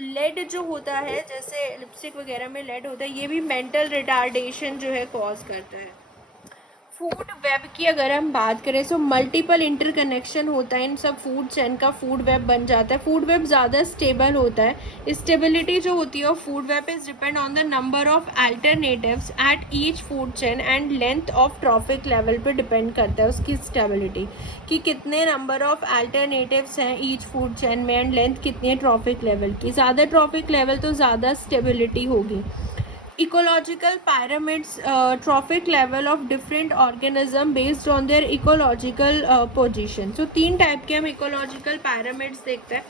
लेड जो होता है, जैसे लिपस्टिक वगैरह में लेड होता है, ये भी मेंटल रिटार्डेशन जो है कॉज करता है। फूड वेब की अगर हम बात करें तो मल्टीपल इंटरकनेक्शन होता है इन सब फूड चेन का, फूड वेब बन जाता है। फूड वेब ज़्यादा स्टेबल होता है, स्टेबिलिटी जो होती है food web is depend on the number of alternatives at each food chain and length of traffic level पे डिपेंड करता है उसकी स्टेबिलिटी, कि कितने नंबर ऑफ अल्टरनेटिव्स हैं ईच फूड चेन में एंड लेंथ कितनी है ट्रॉफिक लेवल की। ज़्यादा ट्रॉफिक लेवल तो ज़्यादा स्टेबिलिटी होगी। Ecological pyramids, trophic level of different organism based on their ecological position. So 3 type के हम ecological pyramids देखते हैं।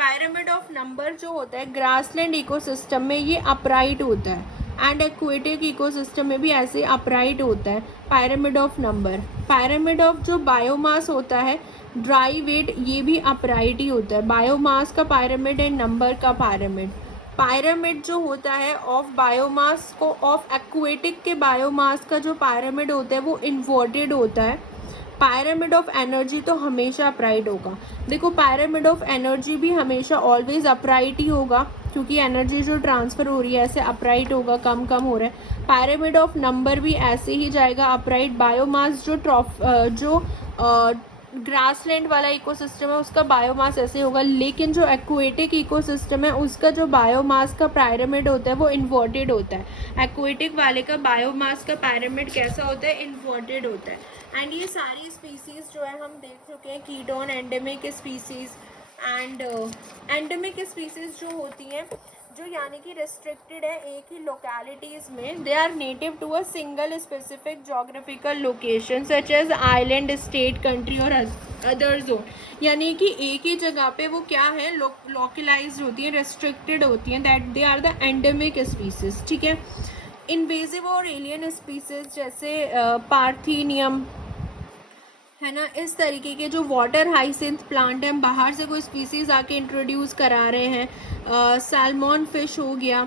pyramid of number जो होता है ग्रासलैंड इकोसिस्टम में ये अपराइट होता है, एंड एक्वेटिक इकोसिस्टम में भी ऐसे अपराइट होता है pyramid of number। pyramid of जो बायोमास होता है ड्राई वेट, ये भी अपराइट ही होता है, बायोमास का pyramid एंड नंबर का pyramid। पायरामिड जो होता है ऑफ बायोमास को, ऑफ एक्वेटिक के बायोमास का जो पायरामिड होता है वो इन्वर्टेड होता है। पायरामिड ऑफ एनर्जी तो हमेशा अपराइट होगा। देखो पायरामिड ऑफ एनर्जी भी हमेशा ऑलवेज अपराइट ही होगा, क्योंकि एनर्जी जो ट्रांसफ़र हो रही है ऐसे अपराइट होगा, कम कम हो रहा है। पायरामिड ऑफ नंबर भी ऐसे ही जाएगा अपराइट। बायोमास जो ग्रासलैंड वाला इकोसिस्टम है उसका बायोमास ऐसे होगा, लेकिन जो एक्वेटिक इकोसिस्टम है उसका जो बायोमास का पायरामिड होता है वो इन्वर्टेड होता है। एक्वेटिक वाले का बायोमास का पायरामिड कैसा होता है, इन्वर्टेड होता है। एंड ये सारी स्पीसीज़ जो है हम देख चुके हैं, ketone, endemic species and endemic species जो होती हैं, जो यानी कि रिस्ट्रिक्टेड है एक ही लोकेलिटीज़ में, they are native to a single specific geographical location such as island, state, country और अदर जोन, यानी कि एक ही जगह पे वो क्या है, लोकलाइज्ड होती है, रिस्ट्रिक्टेड होती हैं, that they are the endemic species. ठीक है, इन्वेजिव और एलियन स्पीसीज जैसे पार्थीनियम है ना, इस तरीके के जो वाटर हाइसिंथ प्लांट है, हम बाहर से कोई स्पीसीज़ आके इंट्रोड्यूस करा रहे हैं, सैल्मन फिश हो गया,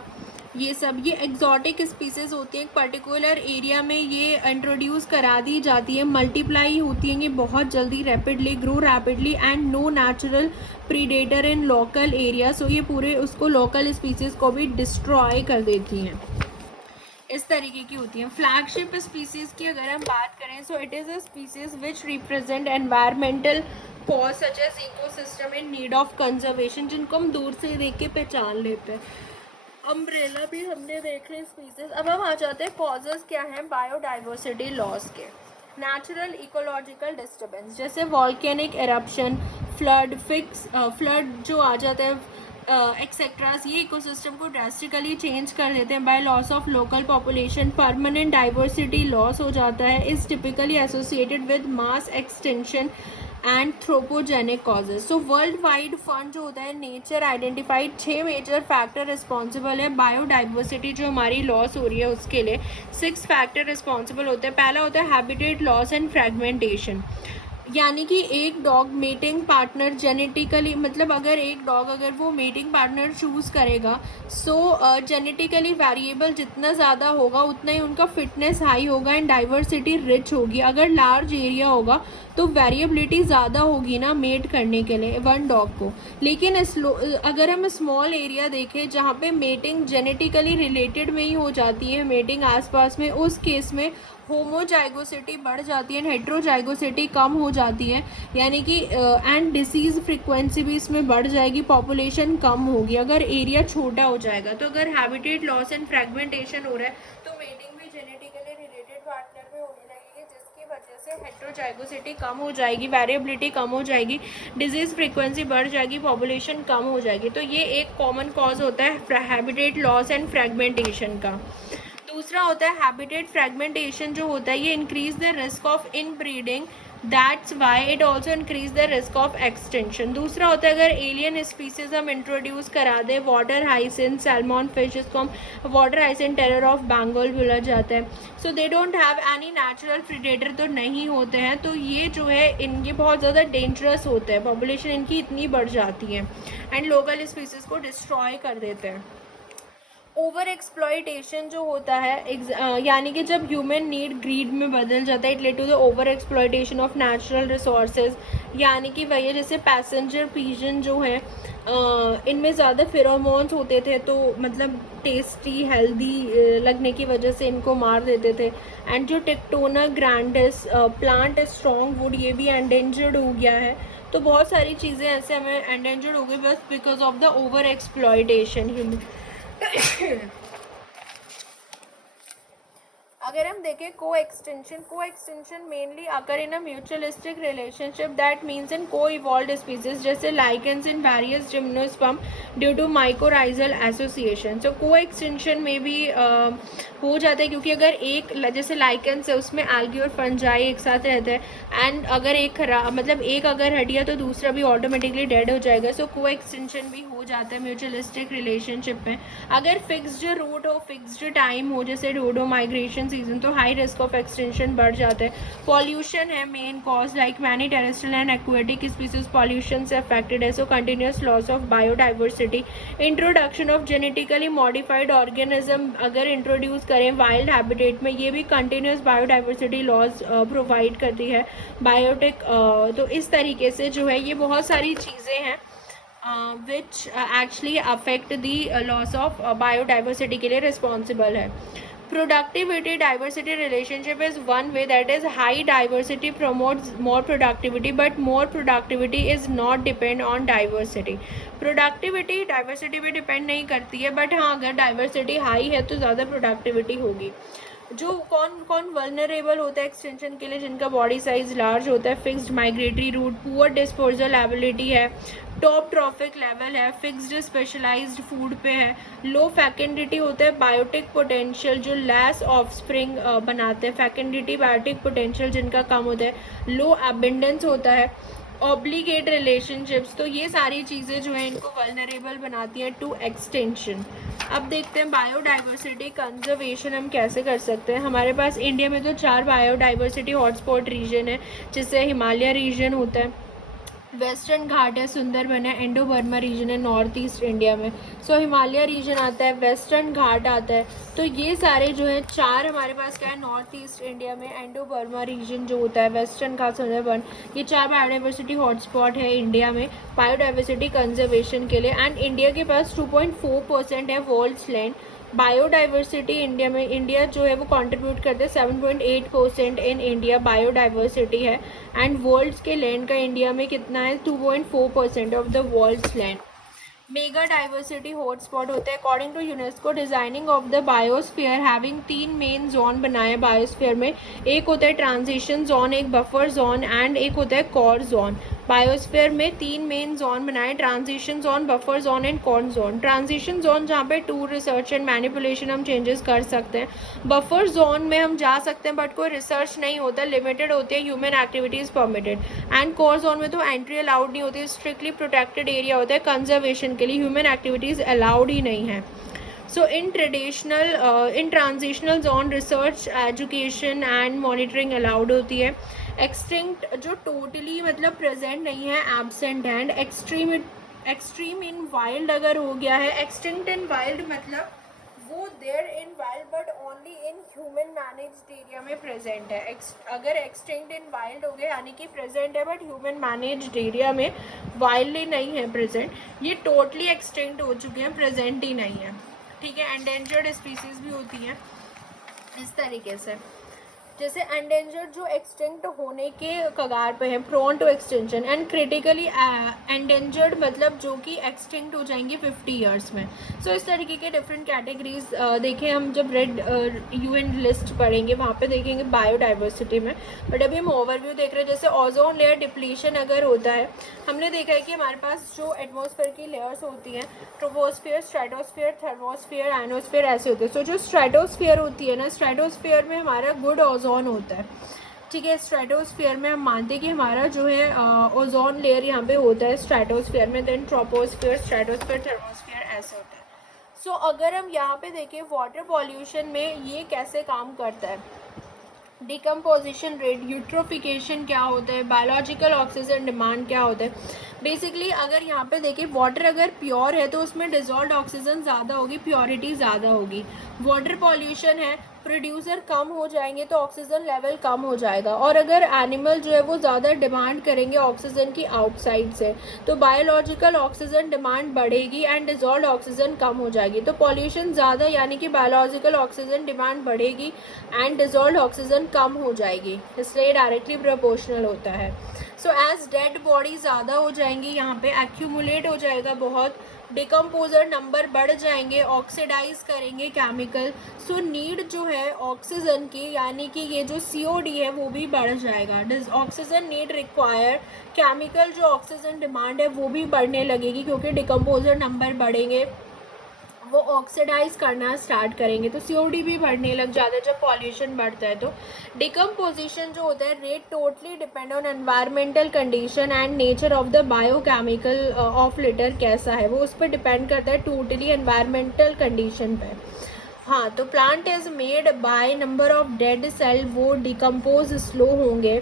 ये सब ये एग्जॉटिक स्पीसीज़ होती हैं, एक पर्टिकुलर एरिया में ये इंट्रोड्यूस करा दी जाती है, मल्टीप्लाई होती हैं ये बहुत जल्दी, rapidly grow rapidly and no natural predator in local area. So ये पूरे उसको लोकल स्पीसीज़ को भी डिस्ट्रॉय कर देती हैं, इस तरीके की होती हैं। फ्लैगशिप स्पीसीज़ की अगर हम बात करें, so it is a species which represent environmental cause such as ecosystem in need of conservation, जिनको हम दूर से देख के पहचान लेते हैं। अम्ब्रेला भी हमने देखे स्पीसीज़। अब हम आ जाते हैं कॉजेज़ क्या हैं बायोडाइवर्सिटी लॉस के। नेचुरल इकोलॉजिकल डिस्टर्बेंस जैसे वॉल्केनिक एरप्शन, फ्लड जो आ जाता है एक्सेट्रास, ये इकोसिस्टम को ड्रास्टिकली चेंज कर देते हैं। By loss of local population permanent diversity loss हो जाता है, is typically associated with mass extension anthropogenic causes. So world wide fund जो होता है nature identified 6 major factor responsible है बायोडाइवर्सिटी जो हमारी लॉस हो रही है उसके लिए। 6 फैक्टर रिस्पॉन्सिबल होते हैं। पहला होता है हैबिटेट लॉस एंड फ्रेगमेंटेशन, यानी कि एक डॉग मेटिंग पार्टनर जेनेटिकली, मतलब अगर एक डॉग अगर वो मेटिंग पार्टनर चूज़ करेगा, सो जेनेटिकली वेरिएबल जितना ज़्यादा होगा उतना ही उनका फिटनेस हाई होगा एंड डाइवर्सिटी रिच होगी। अगर लार्ज एरिया होगा तो वेरिएबिलिटी ज़्यादा होगी ना मेट करने के लिए वन डॉग को। लेकिन अगर हम स्मॉल एरिया देखें जहाँ पे मेटिंग जेनेटिकली रिलेटेड में ही हो जाती है, मेटिंग आसपास में, उस केस में होमोजाइगोसिटी बढ़ जाती है, हेट्रोजाइगोसिटी कम हो जाती है, यानी कि एंड डिसीज फ्रिक्वेंसी भी इसमें बढ़ जाएगी, पॉपुलेशन कम होगी अगर एरिया छोटा हो जाएगा। तो अगर हैबिटेट लॉस एंड फ्रेगमेंटेशन हो रहा है तो मेटिंग भी जेनेटिकली रिलेटेड पार्टनर में होने लगेगी, जिसकी वजह से हेट्रोजाइगोसिटी कम हो जाएगी, वेरिएबिलिटी कम हो जाएगी, डिजीज फ्रिक्वेंसी बढ़ जाएगी, पॉपुलेशन कम हो जाएगी। तो ये एक कॉमन कॉज होता है हैबिटेट लॉस एंड फ्रेगमेंटेशन का। दूसरा होता है हैबिटेट फ्रेगमेंटेशन जो होता है ये increase the risk of inbreeding, that's why it also increase the risk of extension. दूसरा होता है अगर एलियन स्पीसीज हम इंट्रोड्यूस करा दे, वाटर हाइसिन सैल्मन फिश, इसको हम water hyacinth terror of Bengal बोला जाता है। So they don't have any natural predator, तो नहीं होते हैं, तो ये जो है ये बहुत ज़्यादा डेंजरस होते हैं, पॉपुलेशन इनकी इतनी बढ़ जाती है एंड लोकल स्पीसीज को डिस्ट्रॉय कर देते हैं। ओवर एक्सप्लॉयटेशन जो होता है यानी कि जब ह्यूमन नीड ग्रीड में बदल जाता है, it led to the over exploitation of natural resources, यानी कि वही जैसे पैसेंजर पिजन जो है इनमें ज़्यादा फेरोमोन्स होते थे, तो मतलब टेस्टी हेल्दी लगने की वजह से इनको मार देते थे। एंड जो tectona grandis plant strong would, ये भी एंडेंजर्ड हो गया है। तो बहुत सारी चीज़ें ऐसे हमें एंडेंजर्ड हो गई बस because of the over exploitation. अगर हम देखें को एक्सटेंशन मेनली अगर in a mutualistic relationship, that means in coevolved species जैसे lichens in various gymnosperm due to mycorrhizal association. So coextension में भी हो जाता है, क्योंकि अगर एक जैसे लाइकेंस है उसमें एल्गी और फंजाई एक साथ रहते हैं एंड अगर एक खराब मतलब एक अगर हट गया तो दूसरा भी ऑटोमेटिकली डेड हो जाएगा। सो को एक्सटेंशन भी हो जाता है म्यूचुअलिस्टिक रिलेशनशिप में। अगर फिक्स्ड रूट हो, फिक्स्ड टाइम हो, जैसे डोडो माइग्रेशन सीजन, तो हाई रिस्क ऑफ एक्सटेंशन बढ़ जाता है। पॉल्यूशन है main cause, like many terrestrial and aquatic species pollution से अफेक्टेड है। So continuous loss of biodiversity. Introduction of genetically modified organism अगर इंट्रोड्यूस करें वाइल्ड हैबिटेट में, ये भी कंटिन्यूस बायोडाइवर्सिटी लॉस प्रोवाइड करती है बायोटिक। तो इस तरीके से जो है ये बहुत सारी चीज़ें हैं which actually affect the loss of biodiversity के लिए रिस्पॉन्सिबल है। Productivity diversity relationship is one way, that is high diversity promotes more productivity, but more productivity is not depend on diversity. Productivity diversity पे depend नहीं करती है, but हाँ अगर diversity high है तो ज़्यादा productivity होगी। जो कौन वल्नरेबल होता है एक्सटेंशन के लिए, जिनका बॉडी साइज लार्ज होता है, fixed migratory route, poor disposal ability है, टॉप ट्रॉफिक लेवल है, फिक्स्ड स्पेशलाइज्ड फूड पे है, लो फैकेंडिटी होता है, बायोटिक पोटेंशियल जो लेस ऑफस्प्रिंग बनाते हैं, फैकेंडिटी बायोटिक पोटेंशियल जिनका कम होता है, लो एबेंडेंस होता है, ऑब्लिगेट रिलेशनशिप्स। तो ये सारी चीज़ें जो है इनको वल्नरेबल बनाती हैं टू एक्सटेंशन। अब देखते हैं बायोडाइवर्सिटी कंजर्वेशन हम कैसे कर सकते हैं। हमारे पास इंडिया में तो 4 बायोडाइवर्सिटी हॉटस्पॉट रीजन है, जिससे हिमालय रीजन होता है, वेस्टर्न घाट है, सुंदरबन है, इंडो बर्मा रीजन है नॉर्थ ईस्ट इंडिया में। सो हिमालय रीजन आता है, वेस्टर्न घाट आता है। तो ये सारे जो है 4 हमारे पास क्या है नॉर्थ ईस्ट इंडिया में, इंडो बर्मा रीजन जो होता है, वेस्टर्न घाट, सुंदरबन, ये 4 बायोडाइवर्सिटी हॉटस्पॉट है इंडिया में बायोडाइवर्सिटी कंजर्वेशन के लिए। एंड इंडिया के पास 2.4% है वर्ल्ड्स लैंड। बायोडाइवर्सिटी इंडिया में, इंडिया जो है वो कंट्रीब्यूट करते हैं 7.8% इन इंडिया बायोडाइवर्सिटी है। एंड वर्ल्ड्स के लैंड का इंडिया में कितना है 2.4% of the world's land. Mega diversity hotspot होते हैं according to UNESCO designing of the biosphere having 3 main zone बनाए बायोस्फीयर में। एक होता है ट्रांजिशन जोन, एक बफर जोन एंड एक होता है कोर जोन। बायोस्फीयर में 3 मेन जोन बनाए, transition zone, buffer zone and core zone. Transition zone जहाँ पे टूल रिसर्च एंड मैनिपुलेशन हम चेंजेस कर सकते हैं। बफर जोन में हम जा सकते हैं बट कोई रिसर्च नहीं होता, लिमिटेड होती है, human activities permitted. And core zone में तो एंट्री अलाउड नहीं होती, स्ट्रिक्टली प्रोटेक्टेड एरिया होता है कंजर्वेशन के लिए, ह्यूमन एक्टिविटीज़ अलाउड ही नहीं है। So in transitional zone research, education and monitoring allowed होती है। एक्सटिंक्ट जो टोटली मतलब प्रेजेंट नहीं है, एब्सेंट है। एंड एक्सट्रीम इन वाइल्ड अगर हो गया है, एक्सटिंक्ट इन वाइल्ड मतलब वो there in wild but only in human managed area में प्रेजेंट है। अगर एक्सटिंक्ट इन वाइल्ड हो गया यानी कि प्रेजेंट है बट ह्यूमन मैनेज्ड एरिया में वाइल्डली नहीं है प्रेजेंट, ये टोटली एक्सटिंक्ट हो चुके हैं, प्रेजेंट ही नहीं है। ठीक है, एंडेंजर्ड स्पीसीज भी होती हैं इस तरीके से। जैसे एंडेंजर्ड जो एक्सटिंक्ट होने के कगार पे है, prone to extension. And critically endangered मतलब जो कि एक्सटिंक्ट हो जाएंगे 50 ईयर्स में। सो इस तरीके के डिफरेंट कैटेगरीज देखें हम जब रेड यूएन लिस्ट पढ़ेंगे वहाँ पे देखेंगे बायोडाइवर्सिटी में। बट अभी हम ओवरव्यू देख रहे हैं। जैसे ओजोन लेयर डिप्लीशन अगर होता है, हमने देखा है कि हमारे पास जो एटमॉस्फेयर की लेयर्स होती हैं, ट्रोपोस्फीयर, स्ट्रेटोस्फीयर, थर्मोस्फीयर, आयनोस्फीयर, ऐसे होते हैं। सो जो स्ट्रेटोस्फीयर होती है ना, स्ट्रेटोस्फीयर में हमारा गुड ओजोन होता है। ठीक है, स्ट्रेटोस्फीयर में हम मानते हैं कि हमारा जो है ओजोन लेयर यहाँ पे होता है स्ट्रेटोस्फीयर में। देन ट्रोपोस्फीयर, स्ट्रेटोस्फीयर, थर्मोस्फीयर, ऐसे होता है। सो अगर हम यहाँ पे देखें वाटर पॉल्यूशन में ये कैसे काम करता है, डिकम्पोजिशन रेट, यूट्रोफिकेशन क्या होता है, बायोलॉजिकल ऑक्सीजन डिमांड क्या होता है। बेसिकली अगर यहाँ पे देखें वाटर अगर प्योर है तो उसमें डिजॉल्व्ड ऑक्सीजन ज़्यादा होगी, प्योरिटी ज़्यादा होगी। वाटर पॉल्यूशन है, प्रोड्यूसर कम हो जाएंगे तो ऑक्सीजन लेवल कम हो जाएगा। और अगर एनिमल जो है वो ज़्यादा डिमांड करेंगे ऑक्सीजन की आउटसाइड से तो बायोलॉजिकल ऑक्सीजन डिमांड बढ़ेगी एंड डिजॉल्व्ड ऑक्सीजन कम हो जाएगी। तो पॉल्यूशन ज़्यादा यानी कि बायोलॉजिकल ऑक्सीजन डिमांड बढ़ेगी एंड डिजॉल्व्ड ऑक्सीजन कम हो जाएगी, इसलिए डायरेक्टली प्रोपोर्शनल होता है। सो एज डेड बॉडी ज़्यादा हो जाएंगी, यहाँ पे एक्यूमुलेट हो जाएगा बहुत, डिकम्पोजर नंबर बढ़ जाएंगे, ऑक्सीडाइज करेंगे केमिकल। सो नीड जो है ऑक्सीजन की यानी कि ये जो COD है वो भी बढ़ जाएगा। ऑक्सीजन नीड रिक्वायर, केमिकल जो ऑक्सीजन डिमांड है वो भी बढ़ने लगेगी क्योंकि डिकम्पोजर नंबर बढ़ेंगे, वो ऑक्सीडाइज करना स्टार्ट करेंगे तो COD भी बढ़ने लग जाता है जब पॉल्यूशन बढ़ता है। तो डिकम्पोजिशन जो होता है rate totally depend on environmental condition and nature of the biochemical of litre कैसा है, वो उस पर डिपेंड करता है टोटली एनवायरमेंटल कंडीशन पे। हाँ, तो plant is made by number of dead cell, वो डिकम्पोज स्लो होंगे।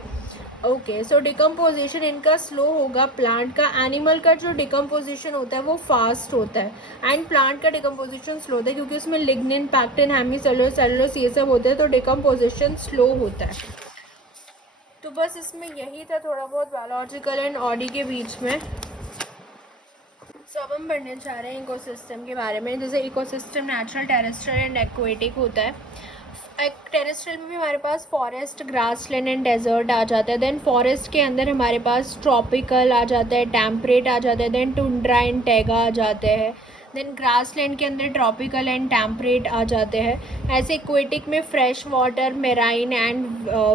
ओके, सो डिकम्पोजिशन इनका स्लो होगा प्लांट का। एनिमल का जो डिकम्पोजिशन होता है वो फास्ट होता है एंड प्लांट का डिकम्पोजिशन स्लो होता है क्योंकि उसमें लिग्निन, पैक्टिन, हेमीसेलुलोज, सेलुलोज ये सब होते हैं तो डिकम्पोजिशन स्लो होता है। तो बस इसमें यही था थोड़ा बहुत बायोलॉजिकल एंड ऑडी के बीच में। अब हम पढ़ने जा रहे हैं इकोसिस्टम के बारे में। जैसे ecosystem natural, terrestrial and aquatic होता है। टेरेस्ट्रियल में भी हमारे पास फॉरेस्ट, ग्रासलैंड एंड डेजर्ट आ जाता है। देन फॉरेस्ट के अंदर हमारे पास ट्रॉपिकल आ जाता है, टेम्परेट आ जाता है, देन टुंड्रा एंड टैगा आ जाते हैं। देन ग्रासलैंड के अंदर ट्रॉपिकल एंड टेम्परेट आ जाते हैं। ऐसे एक्वेटिक में fresh water, marine and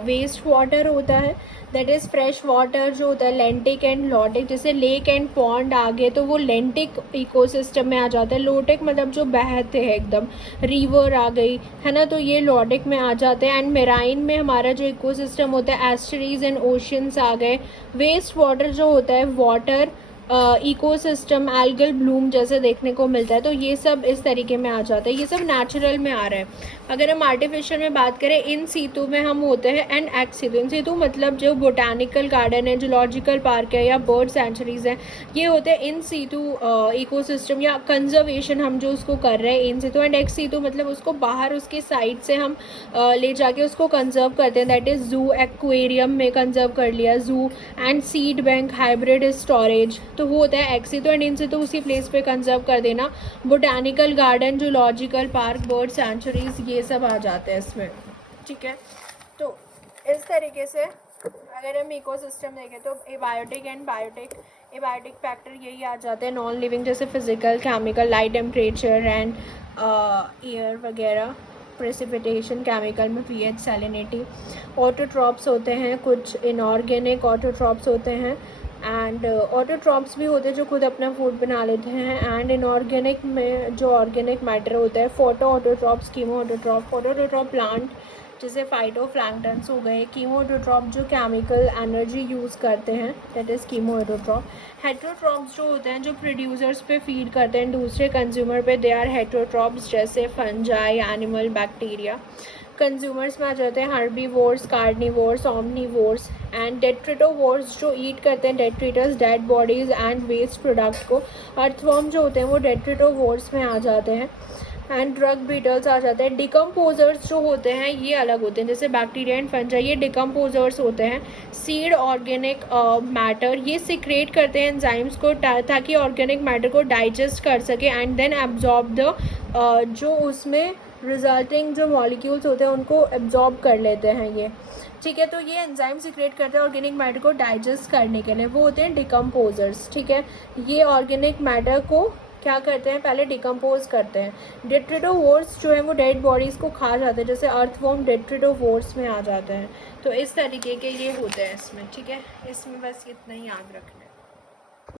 waste water होता है। दैट इज़ फ्रेश वाटर जो होता है लेंटिक एंड लोटिक। जैसे लेक एंड पॉन्ड आ गए तो वो लेंटिक इकोसिस्टम में आ जाता है। लोटिक मतलब जो बहते हैं एकदम, रिवर आ गई है ना, तो ये लोटिक में आ जाते हैं। एंड मेराइन में हमारा जो इकोसिस्टम होता है एस्टरीज एंड ओशियंस आ गए। वेस्ट वाटर जो होता है वाटर इकोसिस्टम एल्गल ब्लूम जैसे देखने को मिलता है, तो ये सब इस तरीके में आ जाता है। ये सब नेचुरल में आ रहा है। अगर हम आर्टिफिशियल में बात करें, इन सीतु में हम होते हैं and x situ. In situ मतलब जो बोटानिकल गार्डन है, जूलॉजिकल पार्क है या बर्ड सेंचुरीज हैं, ये होते हैं इन सीतु इकोसिस्टम या कंजर्वेशन हम जो उसको कर रहे हैं इन सीतु। एंड एक्स सीतु मतलब उसको बाहर उसके साइड से हम ले जाके उसको कंजर्व करते हैं। दैट इज़ जू, एक्वेरियम में कंजर्व कर लिया जू, and seed bank, hybrid storage, तो वो होता है x situ. And in situ उसी प्लेस पे कंजर्व कर देना। Botanical garden, zoological park, bird sanctuaries, ये सब आ जाते हैं इसमें। ठीक है, तो इस तरीके से अगर हम इकोसिस्टम देखें तो abiotic and biotic, abiotic factor यही आ जाते हैं नॉन लिविंग, जैसे physical, chemical, light, temperature and air वगैरह, प्रेसिपिटेशन, केमिकल में pH, सैलिनिटी। ऑटोट्रॉप्स होते हैं कुछ, इनऑर्गेनिक ऑटोट्रॉप्स होते हैं एंड ऑटोट्रॉप्स भी होते हैं जो खुद अपना फूड बना लेते हैं। एंड इनऑर्गेनिक में जो ऑर्गेनिक मैटर होता है photo autotrophs, chemo autotroph. Photo autotroph plant जैसे फाइटोप्लैंक्टन्स हो गए। कीमो ऑटोट्रॉप जो केमिकल एनर्जी यूज़ करते हैं, that is chemo autotroph. Heterotrophs जो होते हैं जो प्रोड्यूसर्स पे फीड करते हैं दूसरे कंज्यूमर पे, दे आर हेट्रोट्रॉप्स, जैसे फंजाई, एनिमल, बैक्टीरिया। कंज्यूमर्स में आ जाते हैं herbivores, carnivores, omnivores. And detritivores जो ईट करते हैं detritus, dead bodies and waste product को। अर्थवर्म जो होते हैं वो डेट्रिटोवोर्स में आ जाते हैं। एंड ड्रग बीटल्स आ जाते हैं। डिकम्पोजर्स जो होते हैं ये अलग होते हैं, जैसे बैक्टीरिया एंड फंजाई, ये डिकम्पोजर्स होते हैं। सीड ऑर्गेनिक मैटर, ये सिक्रेट करते हैं एंजाइम्स को ताकि ऑर्गेनिक मैटर को डाइजेस्ट कर सके एंड देन एब्जॉर्ब द जो उसमें रिजल्टिंग जो मॉलिक्यूल्स होते हैं उनको एब्जॉर्ब कर लेते हैं ये, ठीक है। तो ये एंजाइम सिक्रेट करते हैं ऑर्गेनिक मैटर को डाइजेस्ट करने के लिए, वो होते हैं डिकम्पोजर्स, ठीक है। ये ऑर्गेनिक मैटर को क्या करते हैं, पहले डिकम्पोज करते हैं। डेट्रिटोवोर्स जो है वो डेड बॉडीज़ को खा जाते हैं, जैसे अर्थवर्म डेट्रिटोवोर्स में आ जाते हैं। तो इस तरीके के ये होते हैं इसमें, ठीक है। इसमें बस इतना ही याद रखना है।